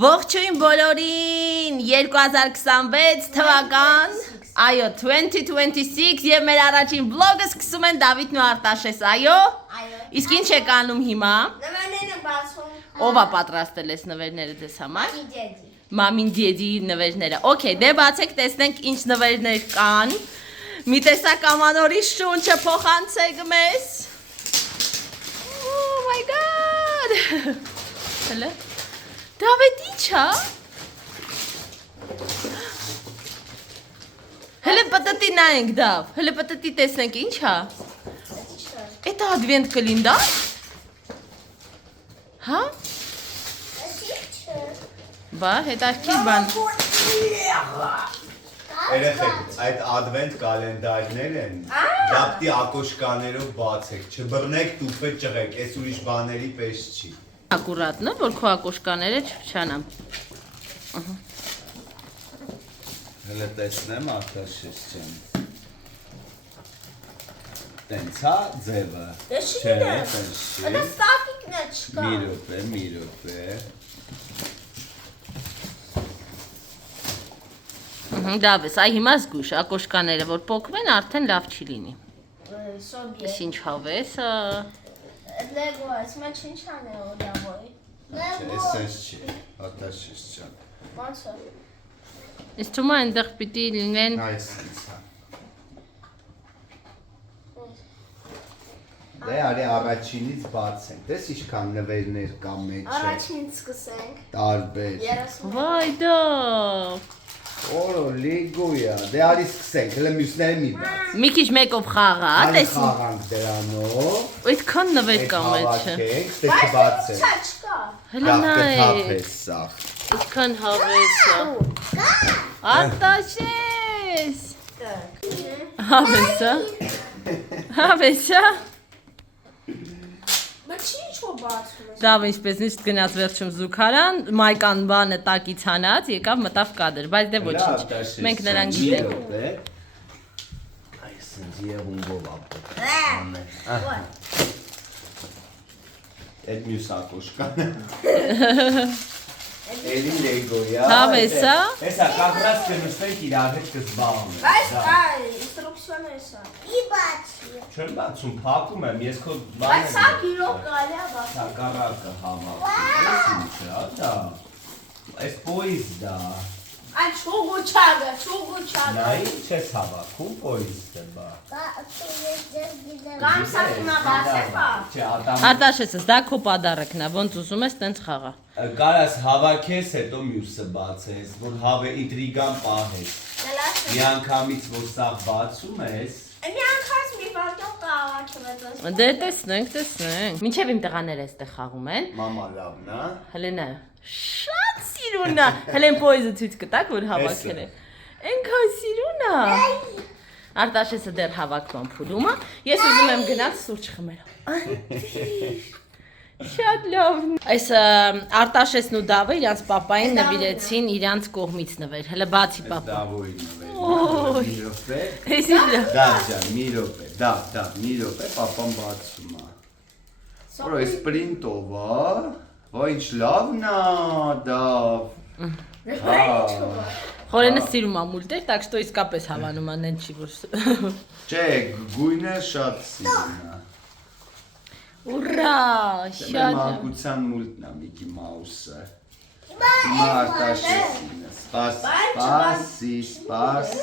Ողջույն բոլորին 2026 թվական այո 2026 եւ մեր առաջին վլոգը սկսում են Դավիթն ու Արտաշես այո իսկ ինչ եք անում հիմա նվերները բացում ով է պատրաստել այս նվերները ձեզ համար մամին դեդի նվերները օքեյ դե բացեք տեսնենք ինչ նվերներ կան մի տեսակ ամանորի շունչը փոխանցեք մեզ Oh my god Հələ Դավիթ ի՞նչա Հələ պատտի նայենք Դավ հələ պատտի տեսնենք ի՞նչա Это адвент կալենդար Հա Բա հետաքրքիր բան Երեխեք, այդ advent կալենդարներ են, դապտի ակոշկաներով բացեք, չբռնեք տուփը ճղեք, այս ուրիշ բաների պես չի։ Ակուրատնը, որ քո ակոշկաները չչանամ։ Հələ տեսնեմ Արտաշես ջան։ Տենց հա ձևը։ Չէ, Դա ստատիկն է չկա։ Մի րոպե։ Դավես, այ հիմա զգուշ, ակոշկաները որ փոկվեն, արդեն լավ չի լինի։ Էս ինչ հավես է։ Լեգո, այս մեջ ինչ ան է օդավոյ։ Էս էս չի, Արտաշես ջան։ Ոնց է։ Իսկ թվում է այնտեղ պիտի լինեն Այս հա։ Դե արի առաջինից բացենք, տես ինչքան նվերներ կա մեջը։ Առաջինից սկսենք։ Տարբեր։ 30 Վայ դա։ Օրո լեգոյա, դե արի սկսենք, հələ մյուսները մի բաց։ Մի քիչ մեկով խաղա, տեսի։ Խաղանք դրանով։ Այդքան նվեր կա մեջը։ Ստե չբացենք։ չկա։ Հələ նայ։ Թափես սա։ Այդքան հավես է։ Արտաշես։ Հավես է։ Հավես է։ Բայց ինչ որ բացում է։ Դավ ինչպես միշտ գնաց վերջում զուգարան, մայկան բանը տակից հանած, եկավ մտավ կադր, բայց դե ոչինչ։ Մենք նրան գիտենք։ Այս ինձ եղունգով ապոտ։ Այդ մյուս ակոշկանը։ Էլի լեգոյա։ Հավես է։ Հեսա կադրած կնստենք իրար հետ կզբաղում ենք։ Այս ինստրուկցիան է սա։ Ի բացի։ Չեմ բացում, փակում եմ, ես քո Բայց սա գիրով կարելի է բացել։ Հակառակը հավաքում։ Էս ինչ է, դա։ Այս պոիզդ է։ Այդ չուգուչագը։ Նա ինչ ես հավաքում պոիզդը, բա։ Կամ սա հիմա բացել բա։ Չէ, ատամ։ Արտաշեսս, դա քո պադարակն է, ոնց ուզում ես, տենց խաղա։ Կարաս հավաքես, հետո մյուսը բացես, որ հավե ինտրիգան պահես։ Մի անգամից որ սա բացում ես, Մի անգամ մի վարդով կաղաչվեց։ Դե տեսնենք։ Մինչև իմ տղաները այստեղ խաղում են։ Մամա լավն է։ Հələ նա շատ սիրուն է։ Հələ պոեզը ցույց կտակ, որ հավաքել է։ Այնքան սիրուն է։ Արտաշեսը դեռ հավաքման փուլում է։ Ես ուզում եմ գնալ սուրճ խմել։ Շատ լավ։ Այս Արտաշեսն ու Դավը իրանց պապային նվիրեցին իրանց կողմից նվեր։ Հələ բացի պապա։ Դավոյի նվեր։ Օй։ Մի րոպե։ Էսի լավ։ Դավ ջան, մի րոպե։ Դավ, մի րոպե, պապան բացում է։ Որո էս պրինտով է։ Ոյ ինչ լավն է, Դավ։ Խորենը սիրում է մուլտեր, так что իսկապես հավանում է, նեն չի որ։ Չէ, գույնը շատ սիրուն է։ Ուրա, շատ լավ։ Մանկության մուլտն է Միկի Մաուսը։ Հիմա Արտաշեսինը։ Սպասի։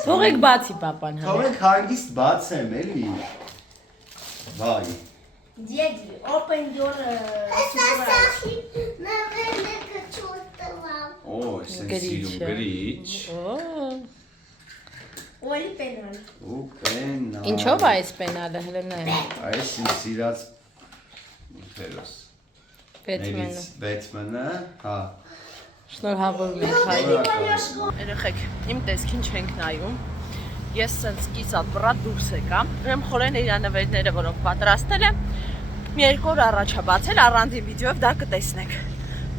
Թողեք բացի պապան հա։ Թողեք հանգիստ բացեմ, էլի։ Վայ։ Դեդի, open your Օ, սեն սիրուն գրիչ։ Օլի պենալ։ Ու պենա։ Ինչով է այս պենալը հələ նայ։ Այս իմ սիրած Ֆերոս։ Բեթմենը, հա։ Շնորհավորում ենք հայրիկ։ Երեխեք, իմ տեսքին չենք նայում։ Ես սենց կիսատ բռատ դուրս եկա։ Ուրեմն Խորենը իր նվերները, որոնք պատրաստել է, մի երկու օր առաջ է բացել, առանձին վիդեոյով դա կտեսնեք։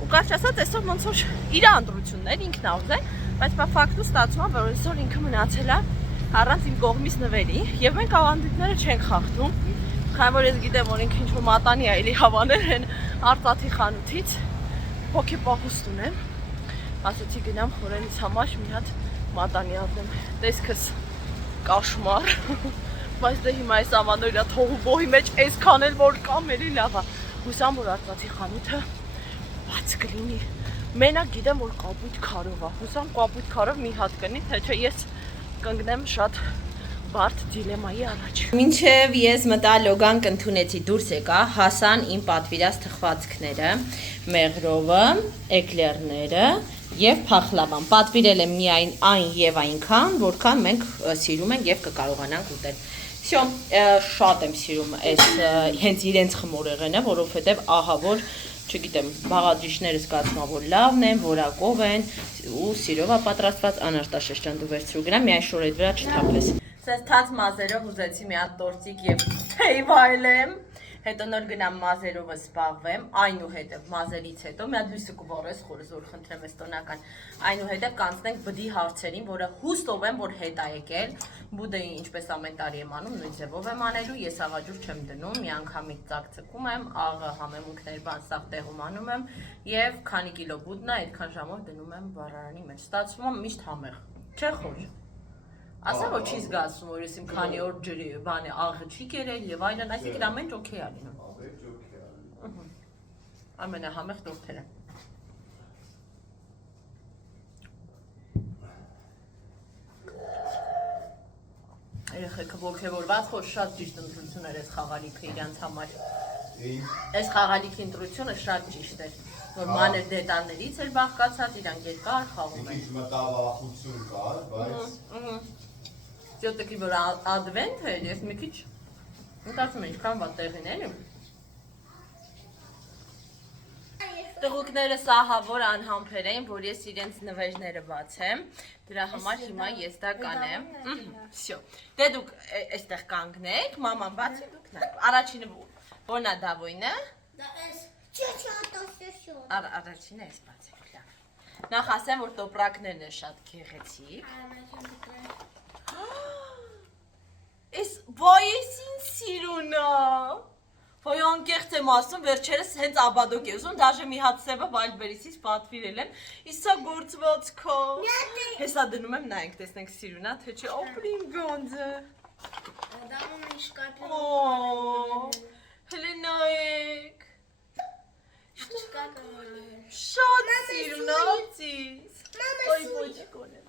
Ու կարճ ասած, այսօր ոնց որ իր անդրությունն էր, ինքն ուզել, բայց ֆակտը ստացվում է, որ այսօր ինքը մնացել է առանց իմ կողմից նվերի, եւ մենք ավանդույթները չենք խախտում։ Քանի որ ես գիտեմ, որ ինքը ինչ-որ մատանի է, էլի հավանել են Արծաթի խանութից, հոգի պահուստ ունեմ։ ասացի գնամ խորենից համար մի հատ մատանի առնեմ։ Տեսքս կաշմար, բայց դե հիմա այս ամանորյա թողու բոհի մեջ այսքան էլ որ կամ էլի լավ է։ Հուսամ որ Արծաթի խանութը բաց կլինի։ Մենակ գիտեմ որ կապույտ քարով է։ Հուսամ կապույտ քարով մի հատ կնի, թե չէ ես կընկնեմ շատ բարդ դիլեմայի առաջ։ Մինչև ես մտա լոգանք ընդունեցի դուրս եկա, հասան իմ պատվիրած թխվածքները, մեղրովը, էկլերները եւ փախլավան։ Պատվիրել եմ միայն այն եւ այնքան, որքան մենք սիրում ենք եւ կկարողանանք ուտել։ Всё, շատ եմ սիրում այս հենց իրենց խմորեղենը, որովհետեւ ահա որ չգիտեմ, բաղադրիչները զգացում որ լավն են, որակով են ու սիրով է պատրաստված Անարտաշես ջան դու վերցրու գնա, միայն շորեդ վրա չթափես։ Սենց թաց մազերով ուզեցի մի հատ տորտիկ եւ թեյ վայելեմ, հետո նոր գնամ մազերովը սպաղվեմ, այնուհետև մազերից հետո մի հատ լույսը կվառես խորը զոր խնդրեմ ես տոնական, այնուհետև կանցնենք բդի հարցերին, որը հուստով եմ որ հետ ա եկել, բուդեի ինչպես ամեն տարի եմ անում, նույն ձևով եմ անելու, ես աղաջուր չեմ դնում, մի անգամից ծակցկում եմ, աղը համեմունքներ բան սաղ տեղում անում եմ եւ քանի կիլո բուդն է, այդքան ժամով դնում եմ վառարանի մեջ, ստացվում է միշտ համեղ, չէ խոր։ Ասա որ չի զգացում որ ես իմ քանի օր ջրի բան է աղը չի կերել եւ այլն, այսինքն ամեն ինչ օքեյ ա լինում։ Ամեն ինչ օքեյ ա լինում։ Ամենահամեղ տորթերը։ Երեխեքը ոգևորված որ շատ ճիշտ ընտրություն էր այս խաղալիքը իրանց համար։ Այս խաղալիքի ընտրությունը շատ ճիշտ էր, որ մանր դետալներից էր բաղկացած, իրանք երկար խաղում են։ Ինչ մտավախություն կար, բայց Все-таки որ advent է, ես մի քիչ մտածում եմ ինչքան վատ տեղին էլի։ Տղուկները սահավոր անհամբեր են, որ ես իրենց նվերները բացեմ, դրա համար հիմա ես դա կանեմ։ Всё։ Դե դուք այստեղ կանգնեք, մաման բացի դուք նա։ Առաջինը որն է դավոյնը։ Դա էս չչատոսություն։ Առաջինը էս բացեք, լավ։ Նախ ասեմ որ տոպրակներն են շատ գեղեցիկ։ Էս վայ էս ինձ սիրունա։ Ոյ անկեղծ եմ ասում, վերջերս հենց աբադոկ է ուզում, դաժե մի հատ սևը վայլբերիսից պատվիրել եմ, իսա գործվածքա։ Հեսա դնում եմ նայենք, տեսնենք սիրունա, թե չէ ապրիմ գանձը։ Դամում ինչ կապի։ Հլե նայեք։ Շկակը։ Շատ սիրունա ծիս։ Ոյ ոյ կոնեմ։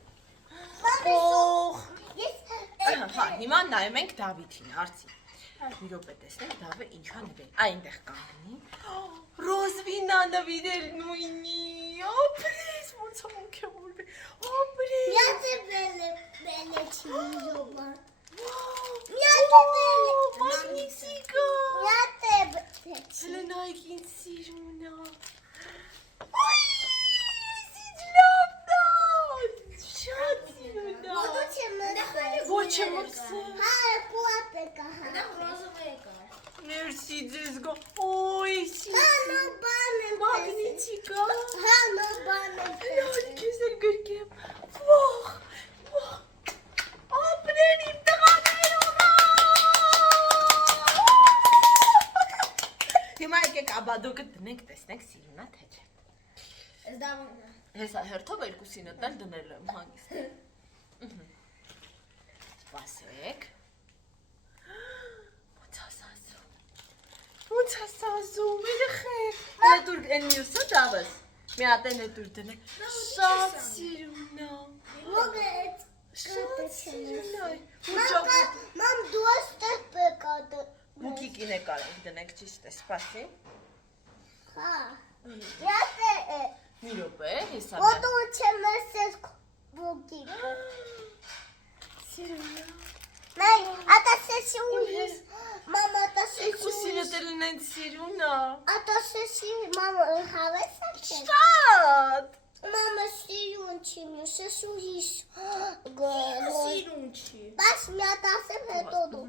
Հա, հիմա նայում ենք Դավիթին, արծի։ Մի րոպե տեսնենք Դավը ինչա նվեր, այնտեղ կանգնի, Ռոզվին ա նվիրել նույնի, ապրես, ոնց ոնքևորվի, ապրես։ Միացե բելե չիզոմա։ Մագնիսիկա։ Միացե Հլե նայք ինձ սիրունա։ Ոյ, սիտ լավն ա, շատ սիրունա։ Ոչ եմ մրսել։ Հա, պուատ է կահա։ Դա ռոզով է կար։ Մերսի ձեզ գո, ոյ, սիրունա։ Հա, նո բան եմ Մագնիսիկա։ Հա, նո բան եմ Լավ, քեզ էլ գրկեմ։ Վախ, ապրեն իմ տղաներովա։ Հիմա եկեք աբադոկը դնենք, տեսնենք սիրունա թե չէ։ Ես դավոն է։ Հեսա հերթով երկուսինը տել դնել եմ հանգիստ։ Սպասեք։ Ոնց ասազում, երեխեք։ Հլե դուր են մյուսը դավս։ Մի հատ են դուր դնեք։ Շատ սիրունա։ Մոգետ։ Շատ սիրունա։ Մամ դու աստեղ պեկատ։ Բուկիկին է կարող դնեք ճիշտ է, սպասի։ Հա։ Միացե է։ Մի րոպե, հեսա։ Ոտու չեմ ասես բուկիկը։ Սիրունա։ Նայ, ատասեսի ուլիս։ Մամ ատասեսի Եկուսինը դելն են սիրունա։ Ատասեսի մամ հավես ակե։ Շատ։ Մամա սիրուն չի մյուսես ուլիս։ Սիրուն չի։ Բայց մի ատասեմ հետո դու։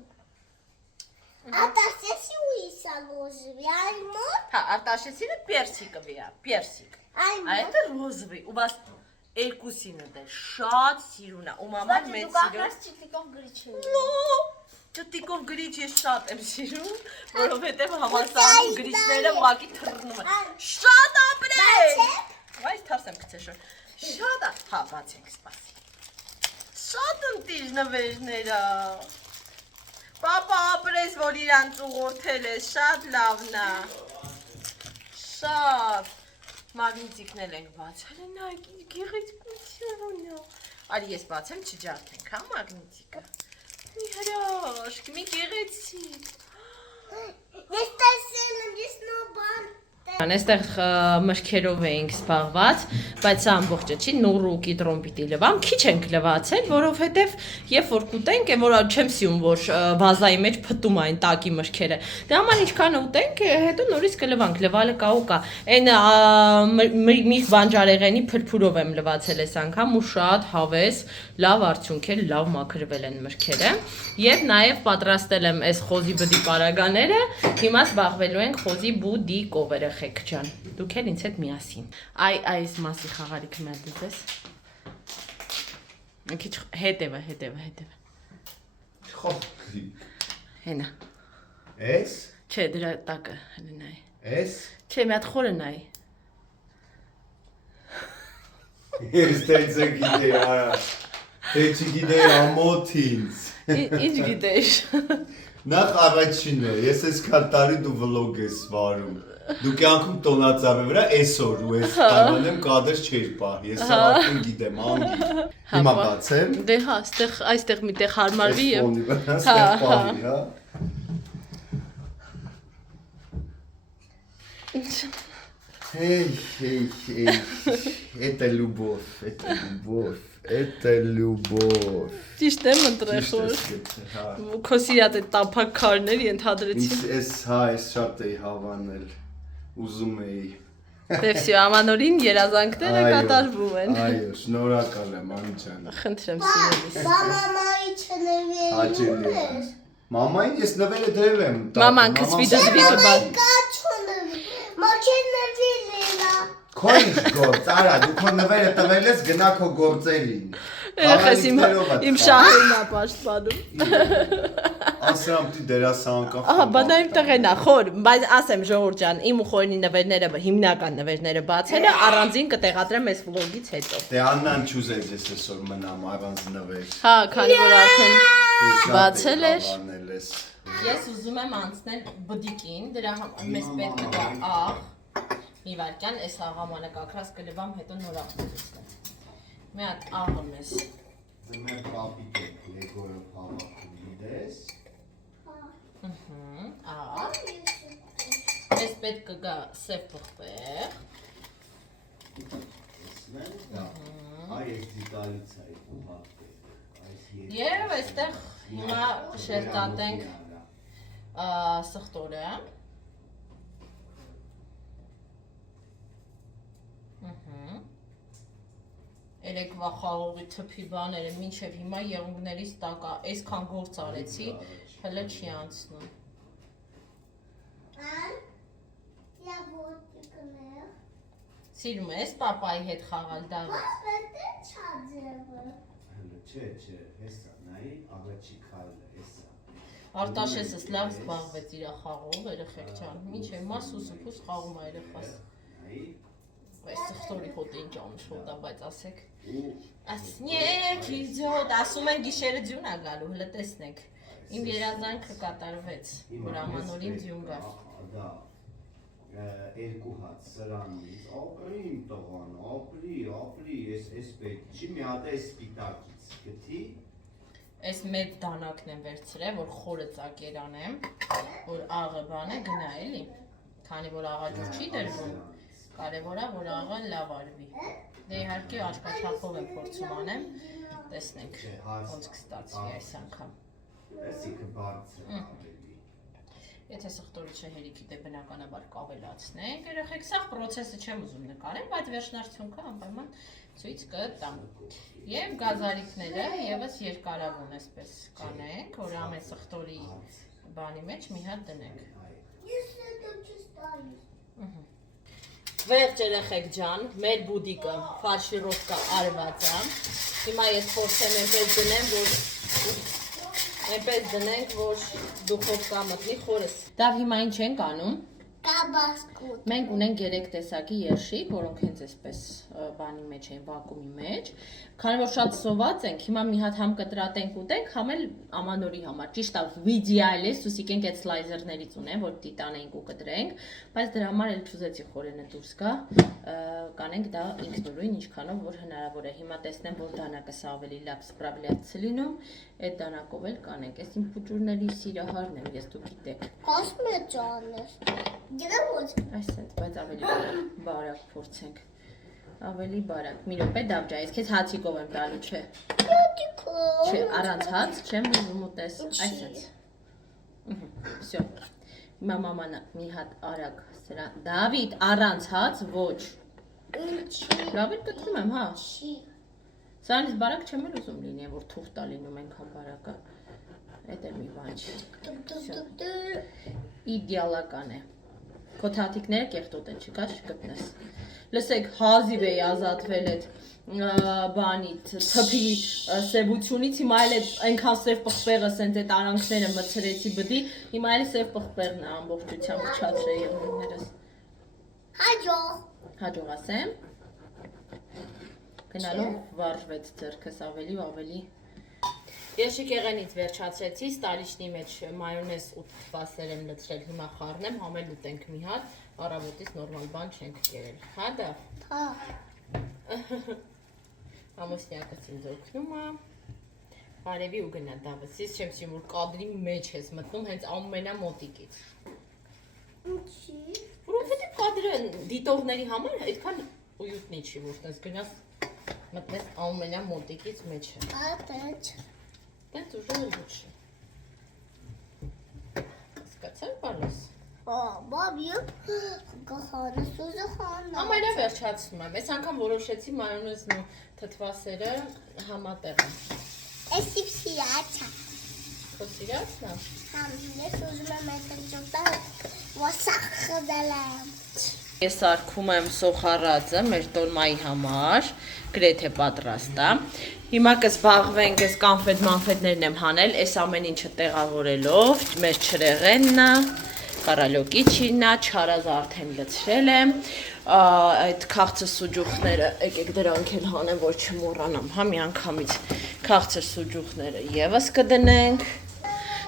Ատասեսի ուլիս ալոզվի, այ մոտ։ Հա, արտաշեսինը պերսիկը վիա, պերսիկ։ Այդ է ռոզվի, ու բաս երկուսինը դել շատ սիրունա, ու մաման մեծ սիրուն։ չտիկով գրիչ է։ Ճտիկով գրիչ ես շատ եմ սիրում, որովհետև համասարում գրիչները ուղղակի թռնում են։ Շատ ապրեք։ Բայց թարսեմ գցեշոր։ Շատ է, հա, բացենք, սպասի։ Շատ ընտիր նվերները։ Պապա ապրես, որ իրանց ուղորդել ես, շատ լավն է։ Շատ մագնիտիկներ ենք բացել, նա գեղեցկություն է։ Արի ես բացեմ, չջարդենք, հա, մագնիտիկը։ Մի հրաշք, մի գեղեցիկ։ Ես տեսել եմ, ես նոբան։ Այստեղ մրգերով էինք զբաղված, բայց սա ամբողջը չի, նուռ ու կիտրոն պիտի լվամ, քիչ ենք լվացել, որովհետև երբ որ կուտենք, որ չեմ սիրում, որ վազայի մեջ փտում այն տակի մրգերը։ Դե համար ինչքան ուտենք, հետո նորից կլվանք, լվալը կա ու կա։ Այն մի բանջարեղենի փրփուրով եմ լվացել այս անգամ ու շատ հավես, լավ արդյունք է, լավ մաքրվել են մրգերը։ Եվ նաև պատրաստել եմ այս խոզի բդի պարագաները, հիմա զբաղվելու ենք խոզի բուդիկով երեխեք ջան, դուք էլ ինձ հետ միասին։ Այս մասի խաղալիքը մի հատ դες։ Մի քիչ հետևը։ Խոփի։ Հենա։ Էս։ Չէ, դրա տակը հենց նայ։ Էս։ Չէ, մի հատ խորը նայ։ Ես տենց գիտեի, արա։ Թե չգիտեի ամոթինց։ Ինչ գիտես։ Նախ առաջինը, ես այսքան տարի դու վլոգ ես վարում։ Դու կյանքում տոնածավի վրա այսօր ու ես կարողանեմ կադր չէր պահ, ես արդեն գիտեմ, անգի։ Հիմա բացեմ։ Դե հա, այստեղ միտեղ հարմարվի եւ Ֆոնի վրա ստեղ պահի, հա։ Hey, это любовь, это любовь։ Ճիշտ եմ ընտրել խոր։ Քո սիրած այդ տափակ քարներ ենթադրեցի։ Ես հա, ես շատ էի հավանել, ուզում էի։ Դե վсё, ամանորին երազանքները կատարվում են։ Այո, շնորհակալ եմ, անջան։ Խնդրեմ սիրելիս։ Մամայի չնվերի։ Հաճելի է։ Մամային ես նվերը դրել եմ։ Մաման քսվի դզվի կբար։ Կաչունվի։ Մոքեն նվիրելա։ Քո ինչ գործ, արա, դու քո նվերը տվել ես, գնա քո գործերին։ Երեխես իմ շահերն է պաշտպանում։ Ասրամ դի դերասան կա։ Ահա, բանա իմ տղեն է, խոր, բայց ասեմ ժողովուրդ ջան, իմ ու խորինի նվերները, հիմնական նվերները բացելը առանձին կտեղադրեմ այս վլոգից հետո։ Դե Աննան չուզեց ես այսօր մնամ առանց նվեր։ Հա, քանի որ արդեն բացել էր։ Հավանել ես։ Ես ուզում եմ անցնել բդիկին, դրա մեզ պետք է դա աղ։ Մի վարքյան, այս աղամանը կակրած կլվամ, հետո նոր աղ կլցնեմ։ Մի հատ աղը մեզ։ Ձմեր պապիկ է, լեգոյով հավաքում գիտես։ Աղ։ Մեզ պետք կգա սև պղպեղ։ Այ ես դիտալից այ ուղղակի։ Եվ այստեղ հիմա շերտատենք սխտորը։ Երեկվա խաղողի թփի բաները մինչև հիմա եղունգներից տակա, այսքան գործ արեցի, հələ չի անցնում։ Սիրում ես պապայի հետ խաղալ Դավիթ։ Չէ, հեսա, նայի առաջի քայլը, հեսա։ Արտաշեսս լավ զբաղվեց իր խաղով, երեխեք ջան։ Մինչև հիմա սուսուփուս խաղում է երեխաս։ Այս սխտորի հոտ ինչ ամշոտա, բայց ասեք։ Ասնեք, իձոտ, ասում են գիշերը ձյուն է գալու, հլը տեսնեք։ Իմ երազանքը կատարվեց, որ ամանորին ձյուն գա։ Դա երկու հատ սրանից, ապրի իմ տղան, ապրի, ես պետք չի մի հատ է սպիտակից, գտի։ Այս մեծ դանակն եմ վերցրել, որ խորը ծակերան եմ, որ աղը բան է գնա էլի, քանի որ աղաջուր չի դրվում, կարևոր է, որ աղը լավ արվի։ Դե իհարկե աշխաչափով եմ փորձում անեմ, տեսնենք ոնց կստացվի այս անգամ։ Այսինքն բարձր ավելի։ Եթե սխտորի չհերիքի դե բնականաբար կավելացնենք, երեխեք սաղ պրոցեսը չեմ ուզում նկարեմ, բայց վերջնարդյունքը անպայման ցույց կտամ։ Եվ գազարիկները եւս երկարավուն այսպես կանենք, որ ամեն սխտորի բանի մեջ մի հատ դնենք։ Վերջ երեխեք ջան, մեր բուդիկը ֆարշիրովկա արված է։ Հիմա ես փորձեմ այնպես դնենք, որ դուխովկա մտնի խորս։ Դավ հիմա ինչ ենք անում։ Կաբասկուտ։ Մենք ունենք 3 տեսակի երշիկ, որոնք հենց այսպես բանի մեջ են, վակուումի մեջ։ Քանի որ շատ սոված ենք, հիմա մի հատ համ կտրատենք ուտենք, համ էլ ամանորի համար։ Ճիշտ է, իդեալ է, սուսիկենք այդ սլայզերներից ունեն, որ դիտանենք ու կտրենք, բայց դրա համար էլ չուզեցի խորենը դուրս գա, կանենք դա ինքնուրույն ինչքանով որ հնարավոր է։ Հիմա տեսնեմ, որ դանակը սա ավելի լավ սպրաբլյացի լինում, այդ դանակով էլ կանենք։ Այս իմ փուճուրների սիրահարն եմ, ես դուք գիտեք։ Կոսմե ջանես։ Գիտեմ Այսինքն, բայց ավելի բարակ փորձենք։ Ավելի բարակ։ Մի րոպե դավջա, ես քեզ հացիկով եմ տալու, չէ։ Չէ, առանց հաց չեմ ուզում ուտես, այսպես։ Всё։ Հիմա մաման մի հատ արագ սրա։ Դավիթ, առանց հաց ոչ։ Լավ է կտրում եմ, հա։ Սրանից բարակ չեմ էլ ուզում լինի, որ թուղթ տա լինում այնքան բարակը։ Այդ էլ մի բան չի։ Իդեալական է։ Քո թաթիկները կեղտոտ են, չկա, չգտնես։ Լսեք, հազիվ էի ազատվել այդ բանից, թփի սևությունից, հիմա էլ այդ այնքան սև պղպեղը սենց այդ արանքները մցրեցի բդի, հիմա էլ սև պղպեղն է ամբողջությամբ փչացրել եղուններս։ Հաջող ասեմ։ Գնալով վարժվեց ձեռքս ավելի ու ավելի։ Երշիկ եղենից վերջացրեցի, ստարիչնի մեջ մայոնեզ ու թվասեր եմ լցրել, հիմա խառնեմ, համել ուտենք մի հատ, առավոտից նորմալ բան չենք կերել, հա դա։ Հա։ Ամուսնյակս ինձ օգնում է, բարևի ու գնա դավս, ես չեմ սիրում, որ կադրի մեջ ես մտնում հենց ամենամոտիկից։ Ինչի։ Որովհետև կադրը դիտողների համար այդքան ույուտնի չի, որ տես գնաս մտնես ամենամոտիկից մեջը։ Ատեջ։ Տենց ուժը լուչի։ Հասկացար բալես։ Բաբի, կխանես ուզը խանա։ Ամենա վերջացնում եմ, այս անգամ որոշեցի մայոնեզն ու թթվասերը համատեղ եմ։ Ես իմ սիրացա։ Քո սիրածն է։ Համ ես ուզում եմ այդ ճոտալ, վասախ խդալամ։ Ես արկում եմ սոխարածը մեր տոլմայի համար, գրեթե պատրաստ է։ Հիմա կզբաղվենք, այս կանֆետ-մանֆետներն եմ հանել, այս ամեն ինչը տեղավորելով, մեր չրեղենն է, կարալյոկիչինն է, չարազը արդեն լցրել եմ, այդ քաղցր սուջուխները, եկեք դրանք էլ հանեմ, որ չմոռանամ, հա մի անգամից քաղցր սուջուխները ևս կդնենք։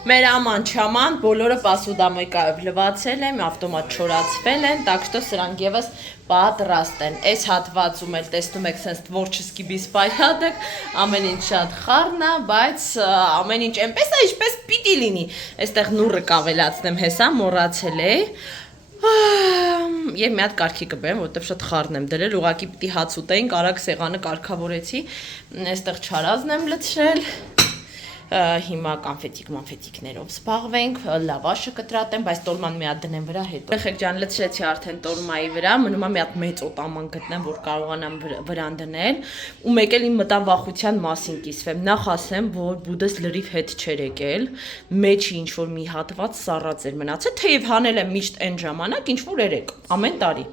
Մեր աման-չաման բոլորը պասուդամեկայով լվացել եմ, ավտոմատ չորացվել են, так что սրանք ևս պատրաստ են։ Այս հատվածում էլ տեսնում եք sense творческий беспорядок, ամեն ինչ շատ խառն է, բայց ամեն ինչ այնպես է, ինչպես պիտի լինի։ Այստեղ նուրը կավելացնեմ, հեսա մոռացել էի։ Եվ մի հատ կարգի կբերեմ, որովհետև շատ խառն եմ դրել, ուղղակի պիտի հաց ուտեինք, արագ սեղանը կարգավորեցի, այստեղ չարազն եմ լցրել։ Հիմա կանֆետիկ-մանֆետիկներով զբաղվենք, լավաշը կտրատեմ, բայց տոլման մի հատ դնեմ վրա հետո։ Եղեք ջան, լցրեցի արդեն տոլմայի վրա, մնում է մի հատ մեծ օտաման գտնեմ, որ կարողանամ վրան դնել, ու մեկ էլ իմ մտավախության մասին կիսվեմ։ Նախ ասեմ, որ բուդս լրիվ հետ չէր եկել, մեջի ինչ որ մի հատված սառած էր մնացել, թեև հանել եմ միշտ այն ժամանակ, ինչ որ երեք, ամեն տարի։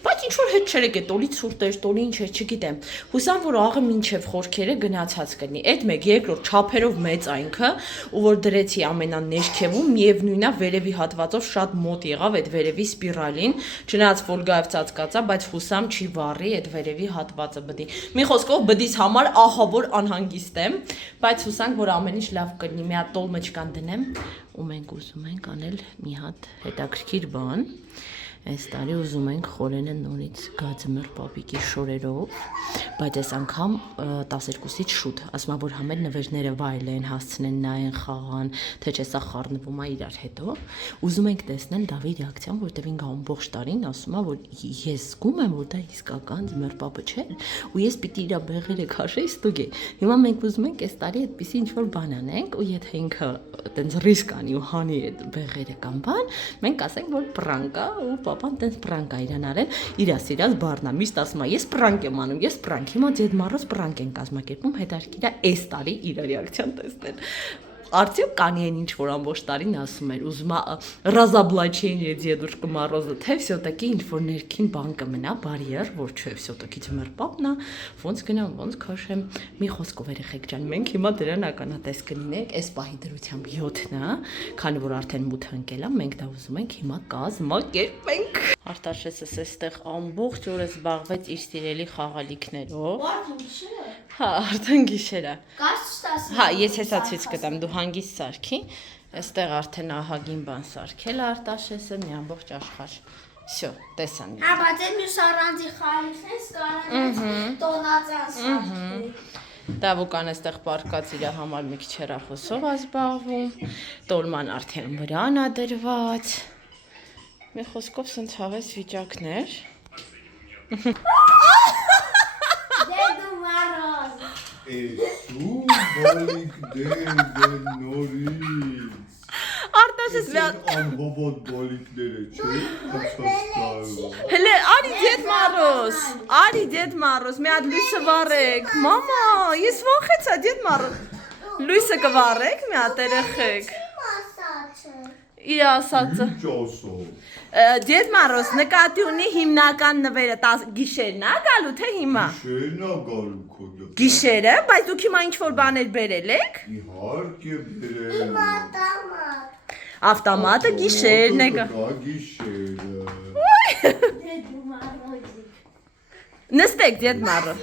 Բայց ինչ որ հետ չէր եկել, տոլի ցուրտ էր, տոլի ինչ էր, չգիտեմ։ Հուսամ, որ աղը մինչև խորքերը գնացած կլինի։ Այդ մեկ, երկրորդ չափերով մեծ այնքը, ու որ դրեցի ամենաներքևում, միևնույնն է, վերևի հատվածով շատ մոտ եղավ այդ վերևի սպիրալին, չնայած վոլգայով ծածկած է, բայց հուսամ չի վառի այդ վերևի հատվածը բդի։ Մի խոսքով բդիս համար ահա որ անհանգիստ եմ, բայց հուսանք, որ ամեն ինչ լավ կլինի։ Մի հատ տոլմաչկան դնեմ, ու մենք ուզում ենք անել մի հատ հետաքրքիր բան։ Այս տարի ուզում ենք խորենը նորից գածմր պապիկի շորերով, բայց այս անգամ 12-ից շուտ, ասում որ համել նվերները վայելեն, հասցնեն նայեն, խաղան, թե չէ սա խառնվում է իրար հետո։ Ուզում ենք տեսնել Դավի ռեակցիան, որտեղ ինքը ամբողջ տարին ասում է, որ ես զգում եմ, որ դա իսկական ձմեռ պապը չէ, ու ես պիտի իր բեղերը քաշեի ստուգի։ Հիմա մենք ուզում ենք այս տարի այդպեսի ինչ-որ բան անենք, ու եթե ինքը այտենց ռիսկ անի ու հանի այդ բեղերը կամ բան, մենք ասենք, որ պրանկ է ու պապան տենց պրանկ է իրան արել, իրա սիրած բառնա, միշտ ասում է, ես պրանկ եմ անում, ես պրանկ, հիմա Ձեդ Մարոս պրանկ են կազմակերպում, հետաքրքիր է այս տարի իր ռեակցիան տեսնել։ Արդյոք կանի են ինչ որ ամբողջ տարին ասում էր, ուզում է разоблачение Дедушка Мороза, թե все-таки ինչ որ ներքին բան կմնա, բարիեր, որ չէ, все-таки ձմեռ պապն է, ոնց գնամ, ոնց քաշեմ։ Մի խոսքով երեխեք ջան, մենք հիմա դրան ականատես կլինենք, այս պահի դրությամբ 7-ն է, քանի որ արդեն մութ ընկել է, մենք դա ուզում ենք հիմա կազմակերպենք։ Արտաշեսս էստեղ ամբողջ օրը զբաղվեց իր սիրելի խաղալիքներով։ Հա, արդեն գիշեր է։ Հա, ես հեսա ցույց կտամ, դու հանգիստ սարքի։ Այստեղ արդեն ահագին բան սարքել է Արտաշեսը, մի ամբողջ աշխարհ։ Всё, տեսան։ Հա, բայց այդ մյուս առանձի խաղալիքներս կարան տոնածան սարքի։ Դավուկան այստեղ պարկած իր համար մի քիչ հեռախոսով է զբաղվում։ Տոլման արդեն վրան է դրված։ Մի խոսքով սենց հավես վիճակներ։ Դեդու Մառոզ։ Էսու բալիկ դեր նորից։ Արտաշես մի անհոբոտ բալիկները չէ, հացած Հələ արի Դեդ Մառոզ, արի Դեդ Մառոզ, մի հատ լույսը վառեք։ Մամա, ես վախեցա Դեդ Մառոզ։ Լույսը կվառեք մի հատ երեխեք։ Իր ասածը։ Ինչ ասո։ Դեդ Մառոզ նկատի ունի հիմնական նվերը գիշերն է գալու թե հիմա։ Գիշերն է գալու քո դեպքում։ Գիշերը, բայց դուք հիմա ինչ որ բաներ բերել եք։ Իհարկե բերել։ Ավտոմատը գիշերն է գա։ Գիշերը։ Դեդու Մառոզի։ Նստեք Դեդ Մառոզ։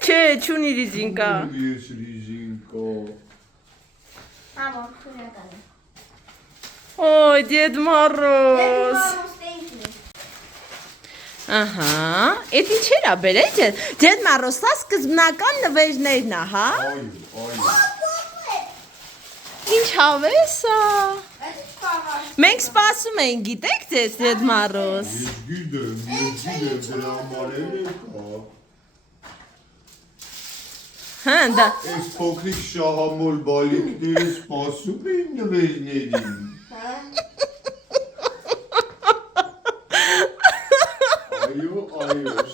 Չէ, չունի ռիզինկա։ Ես ռիզինկա։ Մամա, քունական։ Օй, Դեդ Մառոզ։ Ահա, էդ ինչեր է բերել Դեդ Մառոզ, սա սկզբնական նվերներն է, հա։ Այո։ Ինչ հավես է։ Մենք սպասում ենք, գիտեք ձեզ Դեդ Մառոզ։ Ես գիտեմ, դրա համար եկա։ Հա, դա։ Այս փոքրիկ շահամոլ բալիկները սպասում էին նվերներին։ Այո,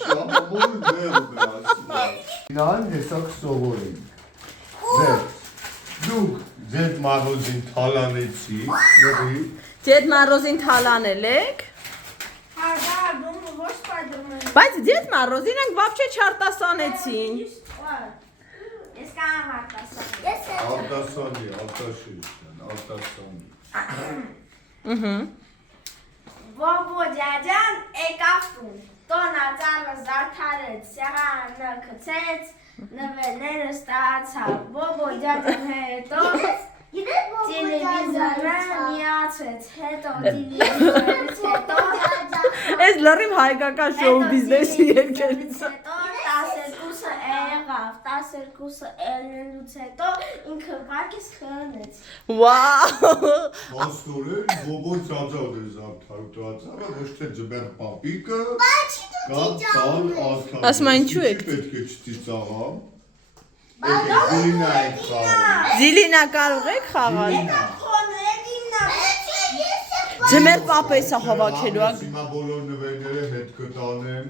շահամոլ վերն ասում։ Նան հեսակ սովորենք։ Դուք Դեդ Մառոզին թալանեցիք, եղի։ Դեդ Մառոզին թալանել եք։ Հա, դա դու ոչ Սպայդերմեն։ Բայց Դեդ Մառոզին ենք վաբչե չարտասանեցին։ Ես կանեմ արտասանի։ Արտասանի, արտասանի։ Բոբո ջաջան եկավ տուն, տոնածանը զարդարեց, սեղանը գցեց, նվերները ստացավ, Բոբո ջաջան հետո տելևիզորը միացեց, հետո տելևիզորից հետո Այս լրիվ հայկական շոու բիզնեսի երկերից։ հետո 12-ը եղավ, 12-ը ելնելուց հետո ինքը վարկես խնեց։ Վաու։ Աստորեն Բոբոն ծածավ է զարդարուցավը, ոչ թե ձմեռ պապիկը, կամ տան ասքան։ Ասում են ինչու եք։ Պետք է չծիծաղամ։ Եկեք զիլինա եք խաղալ։ Զիլինա կարող եք խաղալ։ Ձմեռ պապեսա հավաքելու ա։ Հիմա բոլոր նվերները հետ կտանեմ։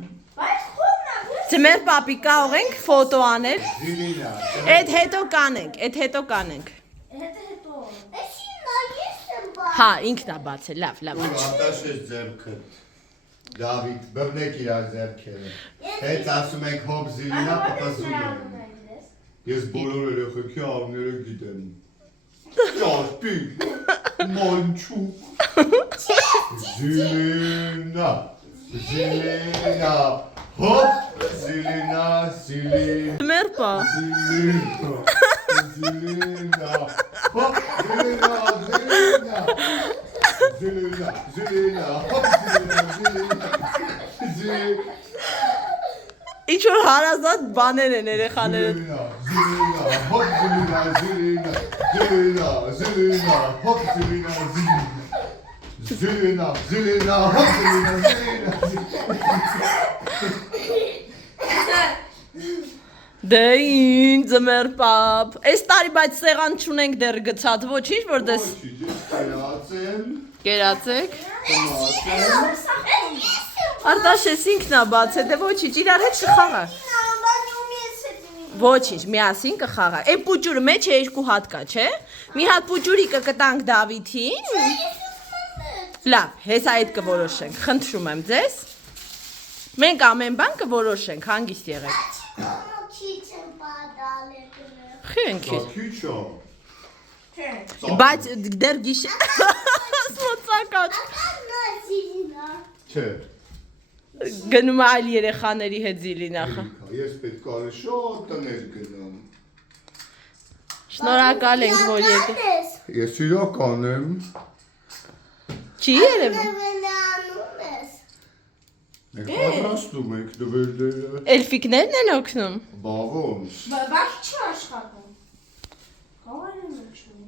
Ձմեռ պապի կարող ենք ֆոտո անել։ Զիլինա։ Այդ հետո կանենք, այդ հետո կանենք։ Հետո։ Հա, ինքն է բացել, լավ։ Արտաշես ձեռքը։ Դավիթ, բռնեք իրար ձեռքերը։ Հետ ասում եք հոբ զիլինա, պապազում եմ։ Ես բոլոր երեխեքի անունները գիտեմ։ Ճարպի, մանչուկ, Զիլինա, հոպ, Զիլինա, Ձմեռ պա։ Զիլինա, հոպ, Զիլինա, հոպ, Զիլինա, Ինչ որ հարազատ բաներ են երեխաները։ Զիլինա, հոպ, Զիլինա, հոպ, Զիլինա, Դե ինձ ձմեռ պապ։ Այս տարի բայց սեղան չունենք դեռ գցած, ոչինչ որ դες կերացեք։ Արտաշես ինքն է բացել, դե ոչինչ, իրար հետ կխաղա։ Ոչինչ, միասին կխաղանք։ Այն պուճուրը մեջ է 2 հատ կա, չէ՞։ Մի հատ պուճուրի կտանք Դավիթին։ Լավ, հեսա այդ կորոշենք։ Խնդրում եմ ձեզ։ Մենք ամեն բան կորոշենք, հանգիստ եղեք։ Քիչ եմ պատալել։ Խենքի։ Քիչ է։ Բայց դեռ գիշեր սոցակաչ։ Չէ։ Գնում է այլ երեխաների հետ Զիլինախը։ Ես պետք է շատ տներ գնամ։ Շնորհակալ ենք, որ եկեք։ Ես իրական եմ։ Չի երևում։ Մենք պատրաստում ենք նվերները։ Էլֆիկներն են օգնում։ Բա ոնց։ Բայց չի աշխատում։ Կարող եմ չունի։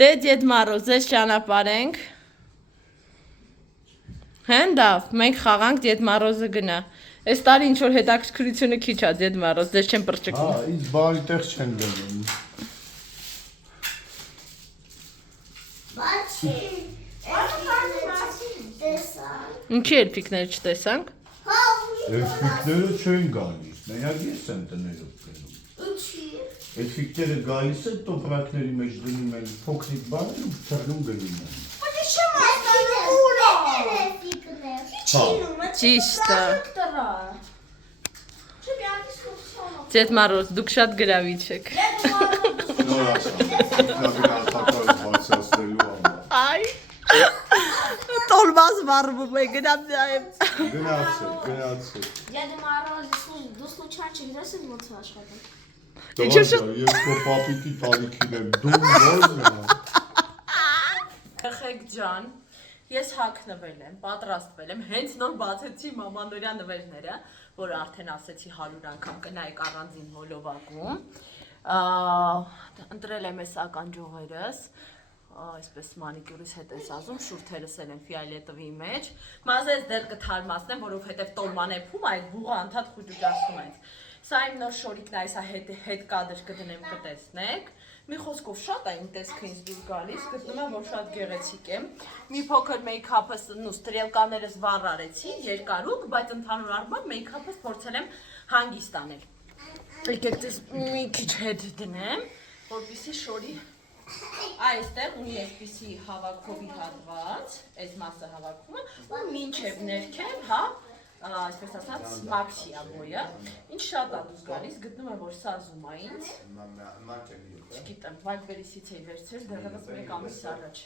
Դե Դեդ Մարոզ, ձեզ ճանապարհենք։ Հենդավ, մենք խաղանք Դեդ Մարոզը գնա։ Այս տարի ինչ որ հետաքրքրությունը քիչ է Դեդ Մարոզ, ձեզ չեն պրճկում։ Հա, ինձ բարի տեղ չեն գնում։ Բացի։ Ինչի էլֆիկներ չտեսանք։ Էլֆիկները չեն գալիս, մենակ ես եմ տներով գնում։ Ինչի։ Էլֆիկները գալիս են տոպրակների մեջ դնում են փոքրիկ բաներ ու թռնում գնում են։ Ճիշտ է։ Դեդ Մարոզ, դուք շատ գրավիչ եք։ Այ։ Տոլմազ վառվում է, գնամ նայեմ։ Գնացեք։ Դեդ Մարոզ, դու случайно չգիտես ոնց է աշխատում։ Ես քո պապիկի տարիքին եմ, դու ո՞րն ես։ Եղեք ջան, ես հագնվել եմ, պատրաստվել եմ, հենց նոր բացեցի մամանորյա նվերները, որ արդեն ասեցի 100 անգամ կնայեք առանձին հոլովակում։ Ընտրել եմ այս ականջողերս, այսպես մանիկյուրից հետ ես ասում, շուրթերս են ֆիալետովի մեջ։ Մազես դեռ կթարմացնեմ, որովհետև տոլման է փում, այդ բուղը անդադ խուճուճացնում է։ Սա իմ նոր շորիկն է, այսա հետ կադր կդնեմ կտեսնեք։ Մի խոսքով շատ է իմ տեսքը ինձ դուր գալիս, գտնում եմ, որ շատ գեղեցիկ է։ Մի փոքր մեյքափս, ստրելկաներս վառ արեցի, երկարուկ, բայց ընդհանուր առմամբ մեյքափս փորձել եմ հանգիստ անել։ Եկեք դες մի քիչ հետ դնեմ, որպեսզի շորի այստեղ ունի այսպիսի հավաքովի հատված, այս մասը հավաքում է, ու մինչև ներքև, հա, այսպես ասած, մաքսի է բոյը, ինչ շատ է դուր գալիս, գտնում եմ, որ սա զում է ինձ, չգիտեմ, վայբերիսից էի վերցրել, դեռևս մեկ ամիս առաջ։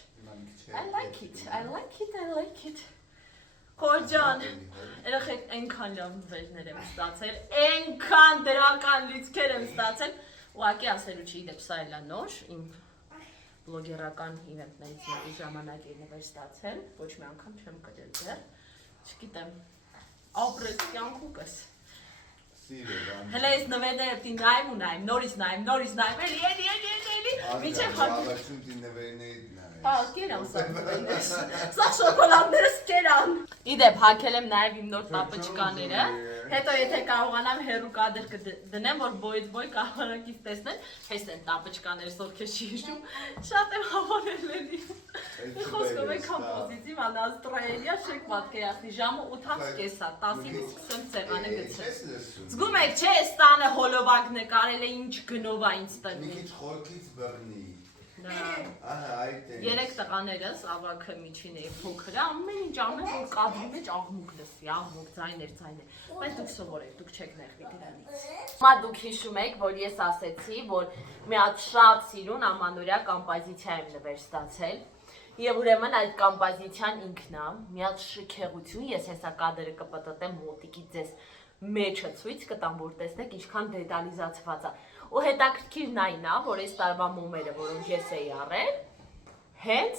I like it, I like it, I like it։ Խորջան, երեխեք այնքան լավ նվերներ եմ ստացել, այնքան դրական լիցքեր եմ ստացել, ուղղակի ասելու չի, դեպ սա էլա նոր, իմ բլոգերական իվենտներից մեկի ժամանակ է նվեր ստացել, ոչ մի անգամ չեմ կրել դեռ, չգիտեմ, ապրես կյանքուկս։ Հələ այս նվերները պիտի նայեմ ու նայեմ, նորից նայեմ, էլի, մինչև հարկում։ Հա, կերան սա նվերներս, սա շոկոլադներս կերան։ Իդեպ, հակել եմ նաև իմ նոր տապճկաները, հետո եթե կարողանամ հեռու կադր կդնեմ, որ բոյից բոյ կարողանակից տեսնեն, հես են տապճկաներս ովքեր չի հիշում, շատ եմ հավանել էլի։ Մի խոսքով այնքան պոզիտիվ անաստրոյելիա շեք պատկերացնի, ժամը 8:30 է, 10-ից սկսեմ սեղանը գցել։ Զգում եք, չէ, այս տանը հոլովակ նկարել է ինչ գնով է ինձ տնի։ Մի քիչ խորքից բռնի։ Երեք տղաներս, ավագը միջինը և փոքրը, ամեն ինչ անում որ կադրի մեջ աղմուկ լսի, աղմուկ, ձայներ, բայց դուք սովորեք, դուք չեք նեղվի դրանից։ Հիմա դուք հիշում եք, որ ես ասեցի, որ մի հատ շատ սիրուն ամանորյա կամպոզիցիա եմ նվեր ստացել, եւ ուրեմն այդ կամպոզիցիան ինքն է, մի հատ շքեղություն, ես հեսա կադրը կպտտեմ մոտիկի ձեզ մեջը ցույց կտամ, որ տեսնեք ինչքան դետալիզացված է։ Ու հետաքրքիրն այն է, որ այս տարվա մոմերը, որոնք ես էի առել, հենց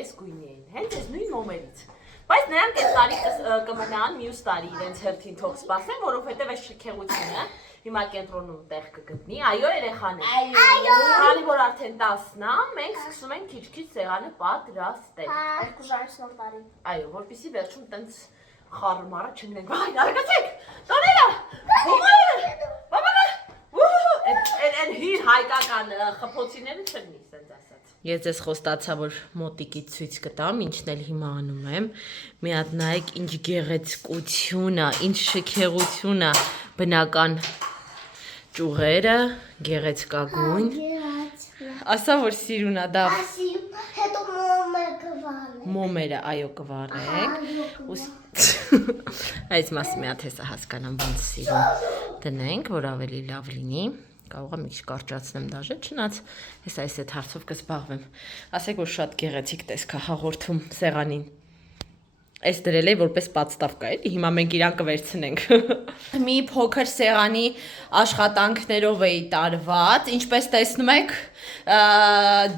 այս գույնի էին, հենց այս նույն մոմերից։ Բայց նրանք այս տարի կմնան մյուս տարի իրենց հերթին թող սպասեն, որովհետև այս շքեղությունը հիմա կենտրոնում տեղ կգտնի, այո երեխաներ։ Այո։ Քանի որ արդեն 10-ն է, մենք սկսում ենք քիչ-քիչ սեղանը պատրաստել։ Երկու ժամից նոր տարի։ Այո, որպեսզի վերջում տենց խառը-մարը չնենք։ Վայ, արգացեք, տանելա, Են հիր հայկական խփոցիները չնի, սենց ասած։ Ես ձեզ խոստացա, որ մոտիկից ցույց կտամ, ինչն էլ հիմա անում եմ։ Մի հատ նայեք ինչ գեղեցկություն է, ինչ շքեղություն է, բնական Ճուղերը, գեղեցկագույն։ Ասա որ սիրունա դա հետո մոմը կվարենք։ մոմերը այո կվառենք։ Այս մասը մի հատ հեսա հասկանամ ոնց սիրուն դնենք, որ ավելի լավ լինի։ Կարող եմ մի քիչ կարճացնեմ դաժե, չնայած հեսա այս այդ հարցով կզբաղվեմ։ Ասեք որ շատ գեղեցիկ տեսք է հաղորդում սեղանին։ Այս դրել է որպես պատստավ կա էլի, հիմա մենք իրան կվերցնենք։ Մի փոքր սեղանի աշխատանքներով էի տարված, ինչպես տեսնում եք,